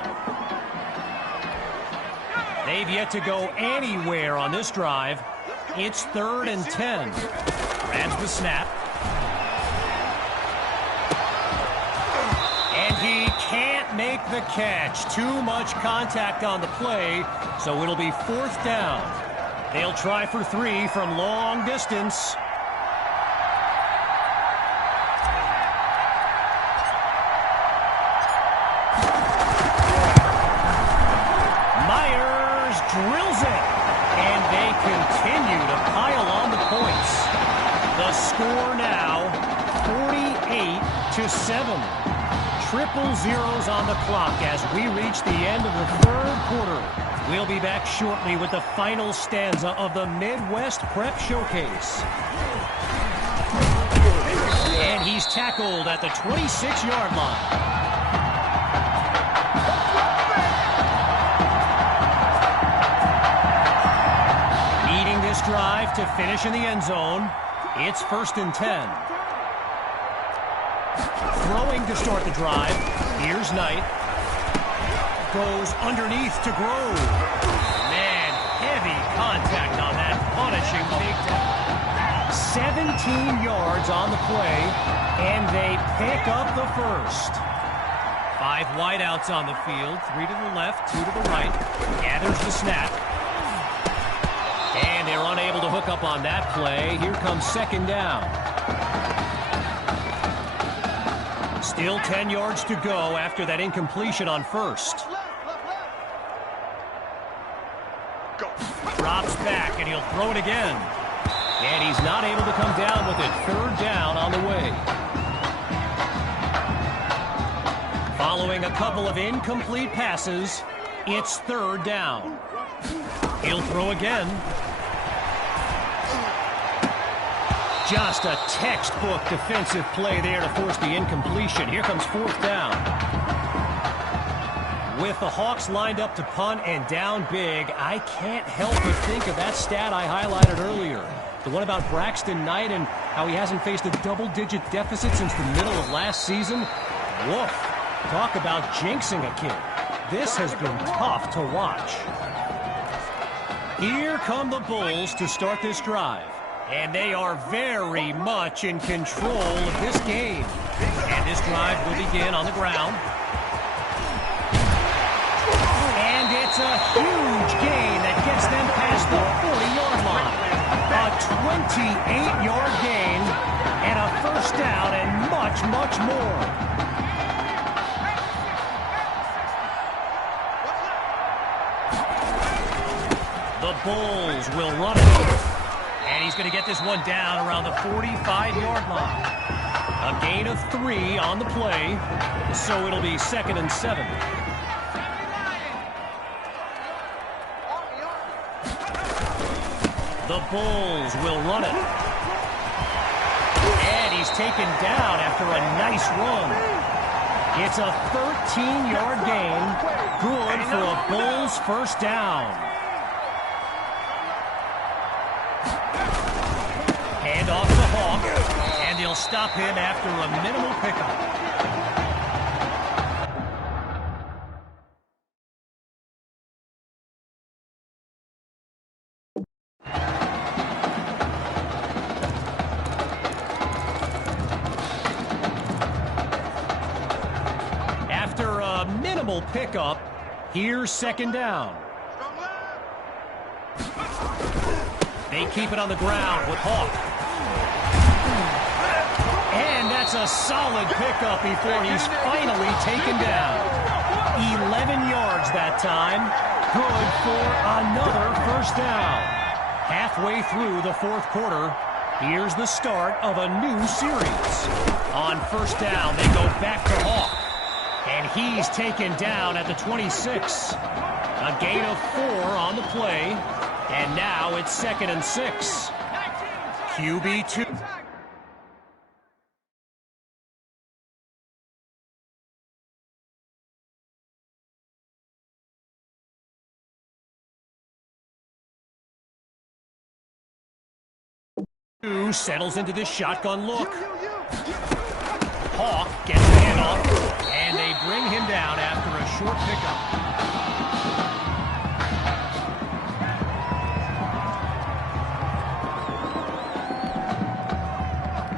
They've yet to go anywhere on this drive. It's 3rd and 10. Grabs the snap. And he can't make the catch. Too much contact on the play, so it'll be 4th down. They'll try for 3 from long distance. Drills it, and they continue to pile on the points. The score now, 48-7. Triple zeros on the clock as we reach the end of the 3rd quarter. We'll be back shortly with the final stanza of the Midwest Prep Showcase. And he's tackled at the 26-yard line. Drive to finish in the end zone. It's 1st and 10. Throwing to start the drive. Here's Knight. Goes underneath to Grove. Man, heavy contact on that punishing big time. 17 yards on the play, and they pick up the first. 5 wideouts on the field. 3 to the left, 2 to the right. Gathers the snap. And they're unable to hook up on that play. Here comes 2nd down. Still 10 yards to go after that incompletion on 1st. Drops back, and he'll throw it again. And he's not able to come down with it. 3rd down on the way. Following a couple of incomplete passes, it's 3rd down. He'll throw again. Just a textbook defensive play there to force the incompletion. Here comes 4th down. With the Hawks lined up to punt and down big, I can't help but think of that stat I highlighted earlier. The one about Braxton Knight and how he hasn't faced a double-digit deficit since the middle of last season. Woof. Talk about jinxing a kid. This has been tough to watch. Here come the Bulls to start this drive. And they are very much in control of this game. And this drive will begin on the ground. And it's a huge gain that gets them past the 40-yard line. A 28-yard gain and a 1st down and much, much more. The Bulls will run it. And he's going to get this one down around the 45-yard line. A gain of 3 on the play, so it'll be 2nd and 7. The Bulls will run it. And he's taken down after a nice run. It's a 13-yard gain. Good for a Bulls first down. Hand off to Hawk, and they'll stop him after a minimal pickup. After a minimal pickup, here's second down. They keep it on the ground with Hawk. And that's a solid pickup before he's finally taken down. 11 yards that time. Good for another first down. Halfway through the fourth quarter, here's the start of a new series. On first down, they go back to Hawk. And he's taken down at the 26. A gain of 4 on the play. And now it's 2nd and 6. QB2. Settles into this shotgun look. Hawk gets the handoff, and they bring him down after a short pickup.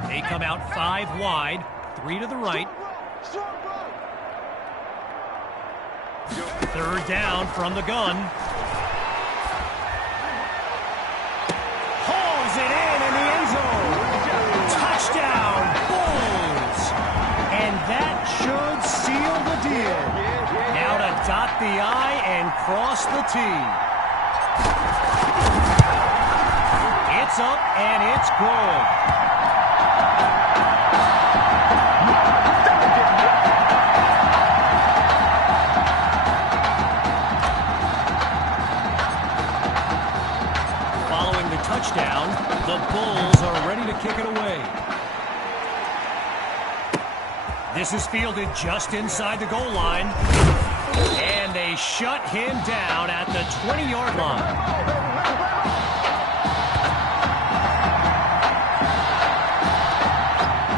They come out 5 wide, 3 to the right. Third down from the gun. Hauls it in the end zone. Touchdown, Bulls. And that should seal the deal. Now to dot the I and cross the T. It's up and it's good. Following the touchdown, the Bulls are ready to kick it away. This is fielded just inside the goal line. And they shut him down at the 20-yard line.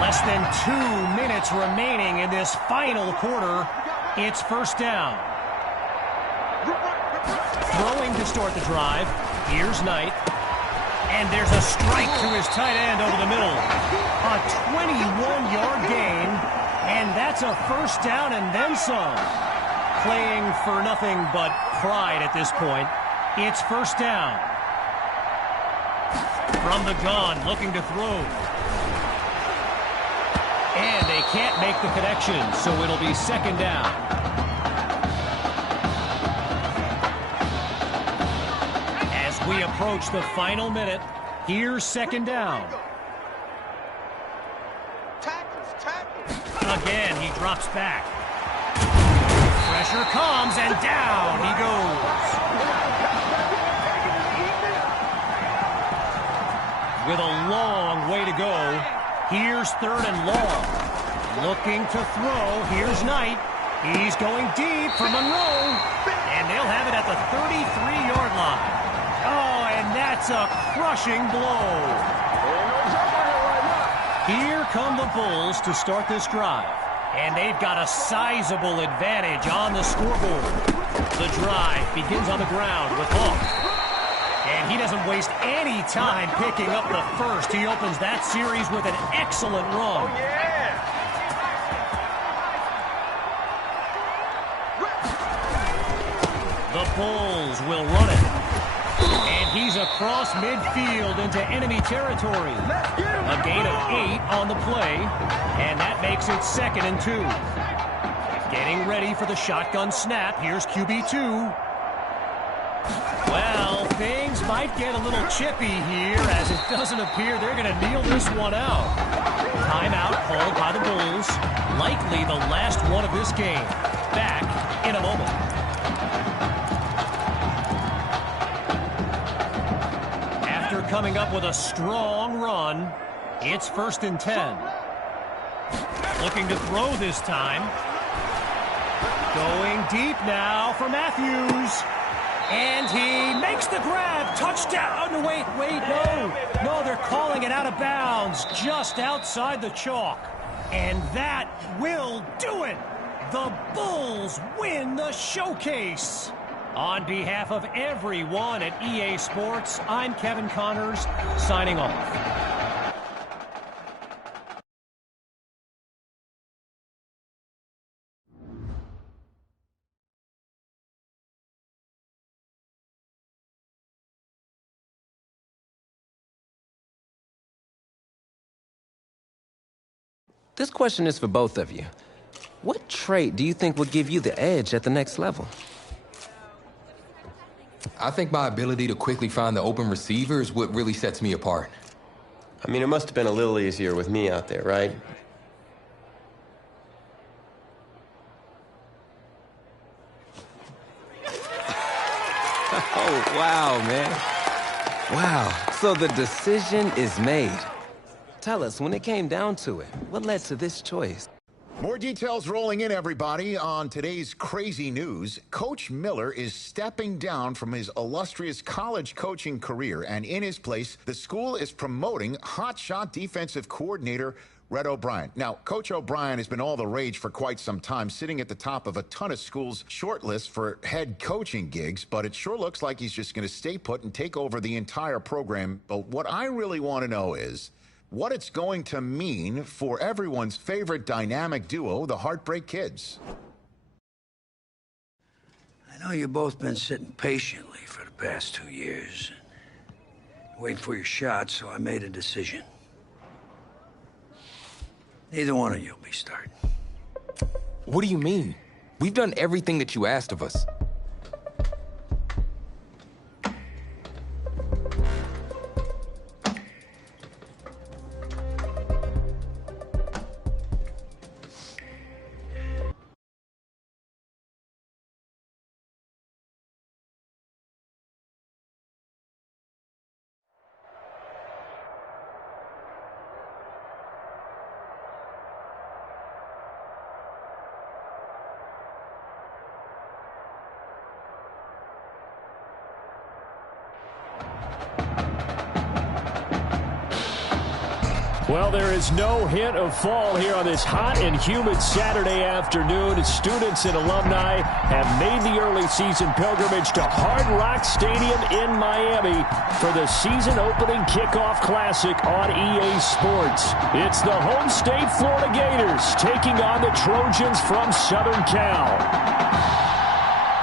Less than 2 minutes remaining in this final quarter. It's first down. Throwing to start the drive. Here's Knight. And there's a strike to his tight end over the middle. A 21-yard gain. And that's a first down and then some. Playing for nothing but pride at this point. It's first down. From the gun, looking to throw. And they can't make the connection, so it'll be second down. As we approach the final minute, here's second down. Again, he drops back. Pressure comes, and down he goes. With a long way to go, here's third and long. Looking to throw, here's Knight. He's going deep for Monroe. And they'll have it at the 33-yard line. Oh, and that's a crushing blow. Here come the Bulls to start this drive. And they've got a sizable advantage on the scoreboard. The drive begins on the ground with Hawk. And he doesn't waste any time picking up the first. He opens that series with an excellent run. Oh, yeah. The Bulls will run it. And he's across midfield into enemy territory. A gain of 8 on the play. And that makes it 2nd and 2. Getting ready for the shotgun snap. Here's QB2. Well, things might get a little chippy here, as it doesn't appear they're going to kneel this one out. Timeout called by the Bulls. Likely the last one of this game. Back in a moment. After coming up with a strong run, it's 1st and 10. Looking to throw this time. Going deep now for Matthews. And he makes the grab. Touchdown. Oh, no, wait, no. No, they're calling it out of bounds just outside the chalk. And that will do it. The Bulls win the showcase. On behalf of everyone at EA Sports, I'm Kevin Connors, signing off. This question is for both of you. What trait do you think will give you the edge at the next level? I think my ability to quickly find the open receiver is what really sets me apart. I mean, it must have been a little easier with me out there, right? Oh, wow, man. Wow. So the decision is made. Tell us, when it came down to it, what led to this choice? More details rolling in, everybody. On today's crazy news, Coach Miller is stepping down from his illustrious college coaching career, and in his place, the school is promoting hotshot defensive coordinator Red O'Brien. Now, Coach O'Brien has been all the rage for quite some time, sitting at the top of a ton of schools' shortlists for head coaching gigs, but it sure looks like he's just going to stay put and take over the entire program. But what I really want to know is what it's going to mean for everyone's favorite dynamic duo, the Heartbreak Kids. I know you've both been sitting patiently for the past 2 years, waiting for your shot, so I made a decision. Neither one of you will be starting. What do you mean? We've done everything that you asked of us. Well, there is no hint of fall here on this hot and humid Saturday afternoon. Students and alumni have made the early season pilgrimage to Hard Rock Stadium in Miami for the season-opening kickoff classic on EA Sports. It's the home state Florida Gators taking on the Trojans from Southern Cal.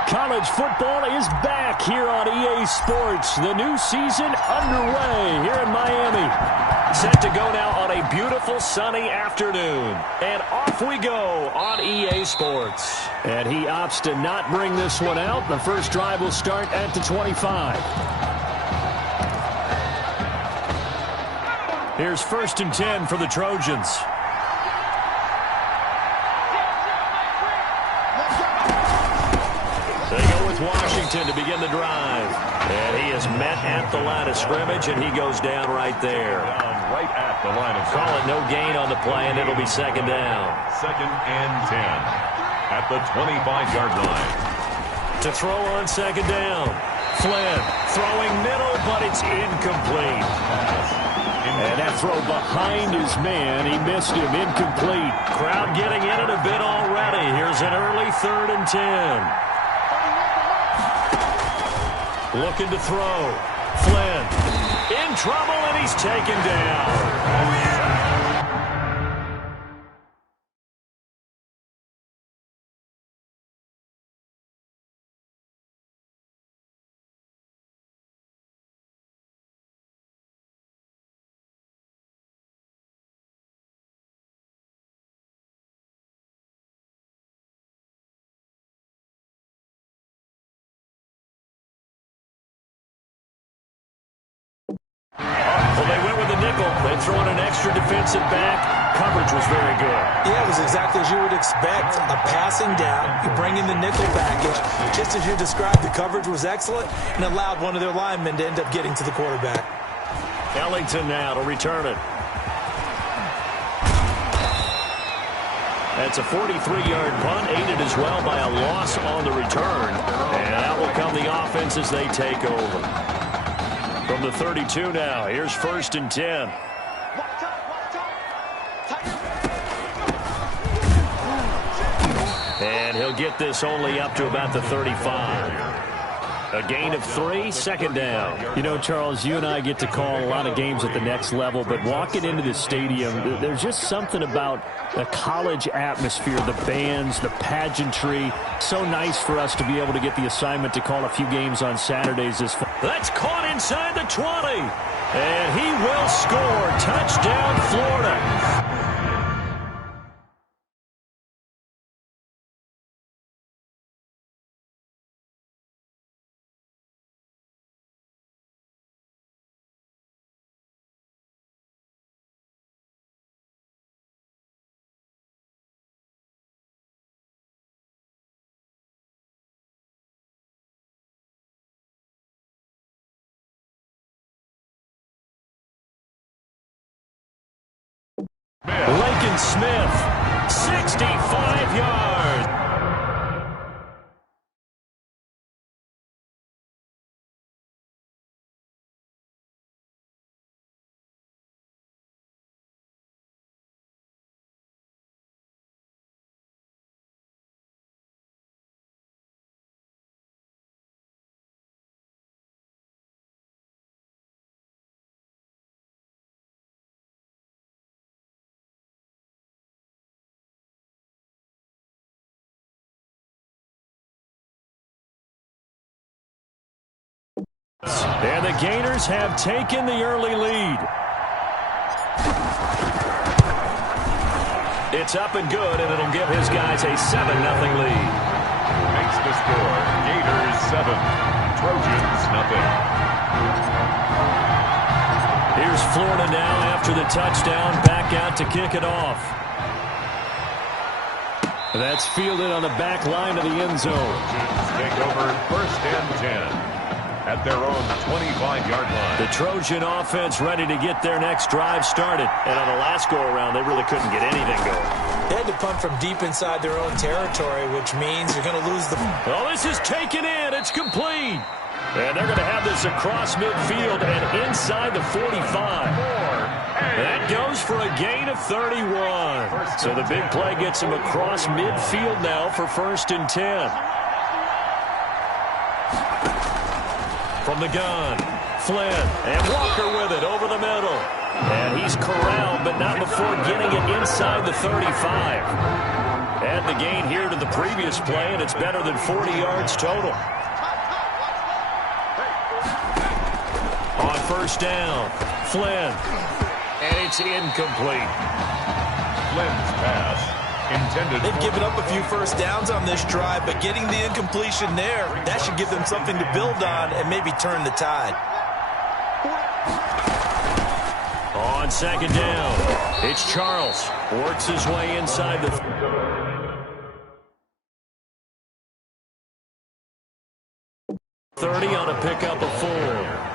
College football is back here on EA Sports. The new season underway here in Miami. Set to go now on a beautiful sunny afternoon. And off we go on EA Sports. And he opts to not bring this one out. The first drive will start at the 25. Here's 1st and 10 for the Trojans. They go with Washington to begin the drive. And he is met at the line of scrimmage, and he goes down right there. Right at the line of Call it no gain on the play, and it'll be 2nd down. 2nd and 10 at the 25-yard line. To throw on 2nd down. Flynn throwing middle, but it's incomplete. And that throw behind his man, he missed him, incomplete. Crowd getting in it a bit already. Here's an early 3rd and 10. Looking to throw. Flynn in trouble, and he's taken down. Well, they went with the nickel. They threw in an extra defensive back. Coverage was very good. Yeah, it was exactly as you would expect. A passing down, you bring in the nickel package. Just as you described, the coverage was excellent and allowed one of their linemen to end up getting to the quarterback. Ellington now to return it. That's a 43-yard punt, aided as well by a loss on the return. And out will come the offense as they take over. From the 32 now, here's 1st and 10. And he'll get this only up to about the 35. A gain of 3, 2nd down. You know, Charles, you and I get to call a lot of games at the next level, but walking into the stadium, there's just something about the college atmosphere, the bands, the pageantry. So nice for us to be able to get the assignment to call a few games on Saturdays this fall. That's caught inside the 20. And he will score. Touchdown, Florida. Lincoln Smith, 65 yards. And the Gators have taken the early lead. It's up and good, and it'll give his guys a 7-0 lead. Makes the score, Gators 7, Trojans nothing. Here's Florida now after the touchdown, back out to kick it off. That's fielded on the back line of the end zone. Trojans take over 1st and 10. At their own 25-yard line. The Trojan offense ready to get their next drive started. And on the last go-around, they really couldn't get anything going. They had to punt from deep inside their own territory, which means you're going to lose the... Oh, this is taken in. It's complete. And they're going to have this across midfield and inside the 45. That goes for a gain of 31. So the big play gets him across midfield now for 1st and 10. From the gun, Flynn, and Walker with it over the middle. And he's corralled, but not before getting it inside the 35. Add the gain here to the previous play, and it's better than 40 yards total. On 1st down, Flynn, and it's incomplete. Flynn's pass. They've given up a few first downs on this drive, but getting the incompletion there, that should give them something to build on and maybe turn the tide. On 2nd down, it's Charles. Works his way inside the... on a pickup of 4.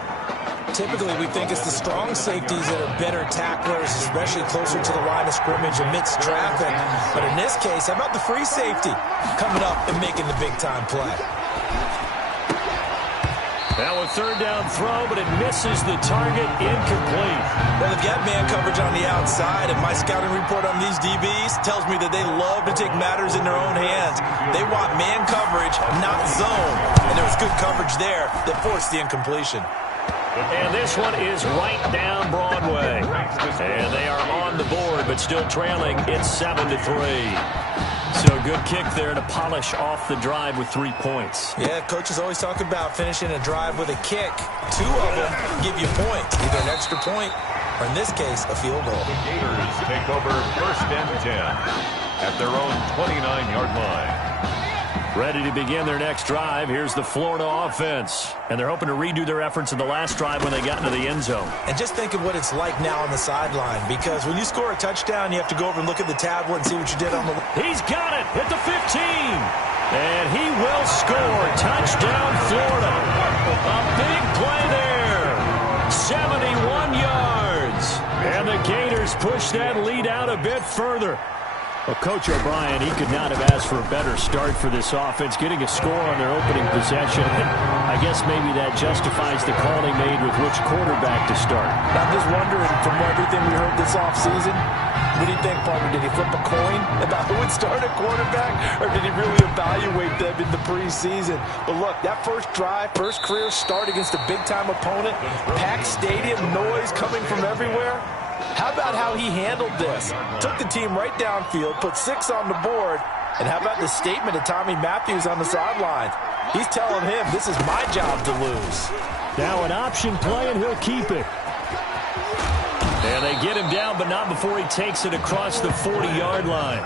Typically, we think it's the strong safeties that are better tacklers, especially closer to the line of scrimmage amidst traffic. But in this case, how about the free safety coming up and making the big-time play? Now a 3rd down throw, but it misses the target, incomplete. Well, they've got man coverage on the outside, and my scouting report on these DBs tells me that they love to take matters in their own hands. They want man coverage, not zone. And there was good coverage there that forced the incompletion. And this one is right down Broadway. And they are on the board, but still trailing. It's 7-3. So a good kick there to polish off the drive with 3 points. Yeah, coaches always talk about finishing a drive with a kick. 2 of them give you points, either an extra point or, in this case, a field goal. The Gators take over 1st and 10 at their own 29-yard line. Ready to begin their next drive. Here's the Florida offense. And they're hoping to redo their efforts in the last drive when they got into the end zone. And just think of what it's like now on the sideline, because when you score a touchdown, you have to go over and look at the tablet and see what you did on the... He's got it at the 15. And he will score. Touchdown, Florida. A big play there. 71 yards. And the Gators push that lead out a bit further. Well, Coach O'Brien, he could not have asked for a better start for this offense, getting a score on their opening possession. I guess maybe that justifies the call he made with which quarterback to start. Now, I'm just wondering, from everything we heard this offseason, what do you think, partner? Did he flip a coin about who would start at quarterback, or did he really evaluate them in the preseason? But look, that first drive, first career start against a big-time opponent, packed stadium, noise coming from everywhere. How about how he handled this? Took the team right downfield, put 6 on the board, and how about the statement of Tommy Matthews on the sideline? He's telling him, this is my job to lose. Now an option play, and he'll keep it. And they get him down, but not before he takes it across the 40-yard line.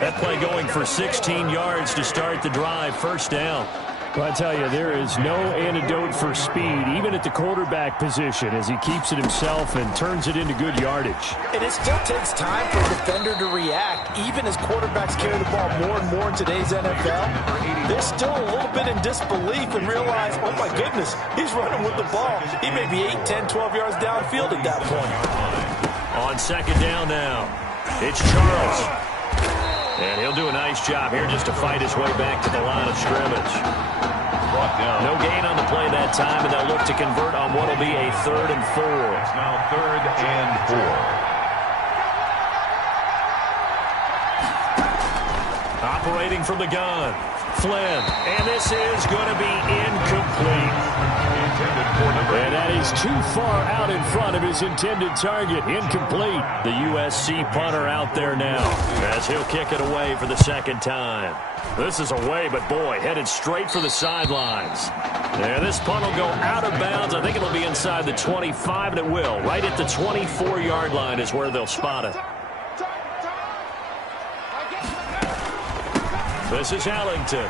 That play going for 16 yards to start the drive, first down. Well, I tell you, there is no antidote for speed, even at the quarterback position, as he keeps it himself and turns it into good yardage. And it still takes time for a defender to react, even as quarterbacks carry the ball more and more in today's NFL. They're still a little bit in disbelief and realize, oh my goodness, he's running with the ball. He may be 8, 10, 12 yards downfield at that point. On second down now, it's Charles. And he'll do a nice job here just to fight his way back to the line of scrimmage. No gain on the play that time, and they'll look to convert on what will be a 3rd and 4. It's now 3rd and 4. Operating from the gun, Flynn, and this is going to be incomplete. And that is too far out in front of his intended target. Incomplete. The USC punter out there now as he'll kick it away for the second time. This is away, but boy, headed straight for the sidelines. And this punt will go out of bounds. I think it'll be inside the 25, and it will. Right at the 24-yard line is where they'll spot it. This is Allington.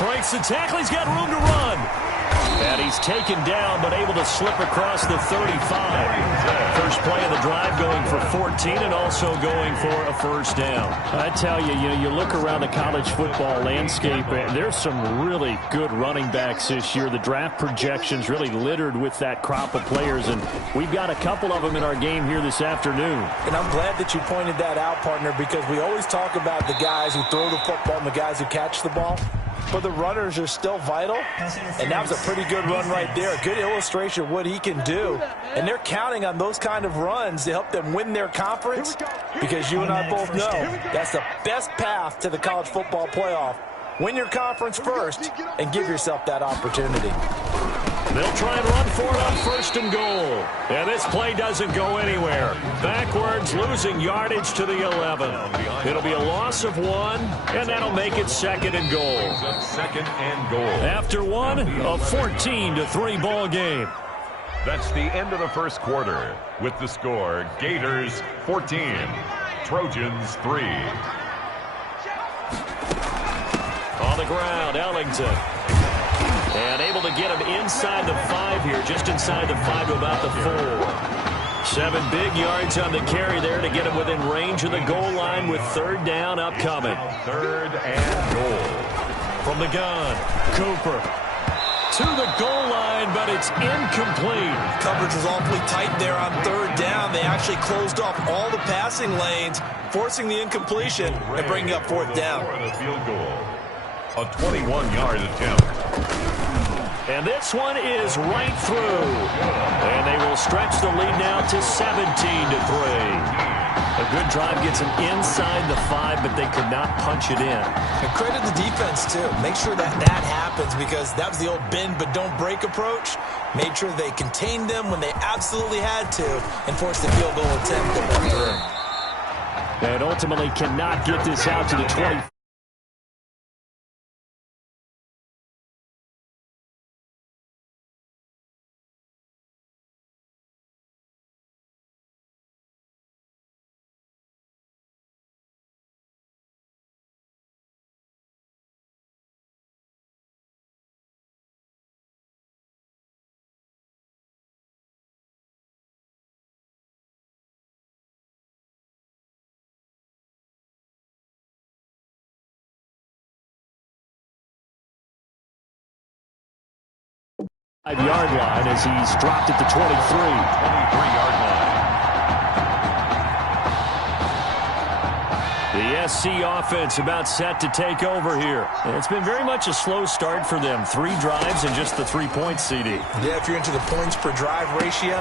Breaks the tackle. He's got room to run. And he's taken down, but able to slip across the 35. First play of the drive going for 14 and also going for a first down. I tell you, you look around the college football landscape, and there's some really good running backs this year. The draft projections really littered with that crop of players, and we've got a couple of them in our game here this afternoon. And I'm glad that you pointed that out, partner, because we always talk about the guys who throw the football and the guys who catch the ball. But the runners are still vital, and that was a pretty good run right there. A good illustration of what he can do. And they're counting on those kind of runs to help them win their conference, because you and I both know that's the best path to the college football playoff. Win your conference first and give yourself that opportunity. They'll try and run for it on 1st and goal. And this play doesn't go anywhere. Backwards, losing yardage to the 11. It'll be a loss of 1, and that'll make it 2nd and goal. 2nd and goal. After 1, a 14-3 ball game. That's the end of the first quarter. With the score, Gators 14, Trojans 3. On the ground, Ellington. And able to get him inside the 5 here, just inside the 5 to about the 4. 7 big yards on the carry there to get him within range of the goal line with 3rd down upcoming. 3rd and goal. From the gun, Cooper. To the goal line, but it's incomplete. Coverage was awfully tight there on 3rd down. They actually closed off all the passing lanes, forcing the incompletion and bringing up 4th down. For the field goal. A 21-yard attempt. And this one is right through. And they will stretch the lead now to 17-3. A good drive gets them inside the 5, but they could not punch it in. And credit the defense, too. Make sure that happens, because that was the old bend but don't break approach. Made sure they contained them when they absolutely had to and forced the field goal attempt that went through. And ultimately cannot get this out to the 20. Yard line as he's dropped at the 23. 23-yard line. The SC offense about set to take over here. And it's been very much a slow start for them. 3 drives and just the 3 points, CD. Yeah, if you're into the points per drive ratio,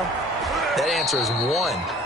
that answer is 1.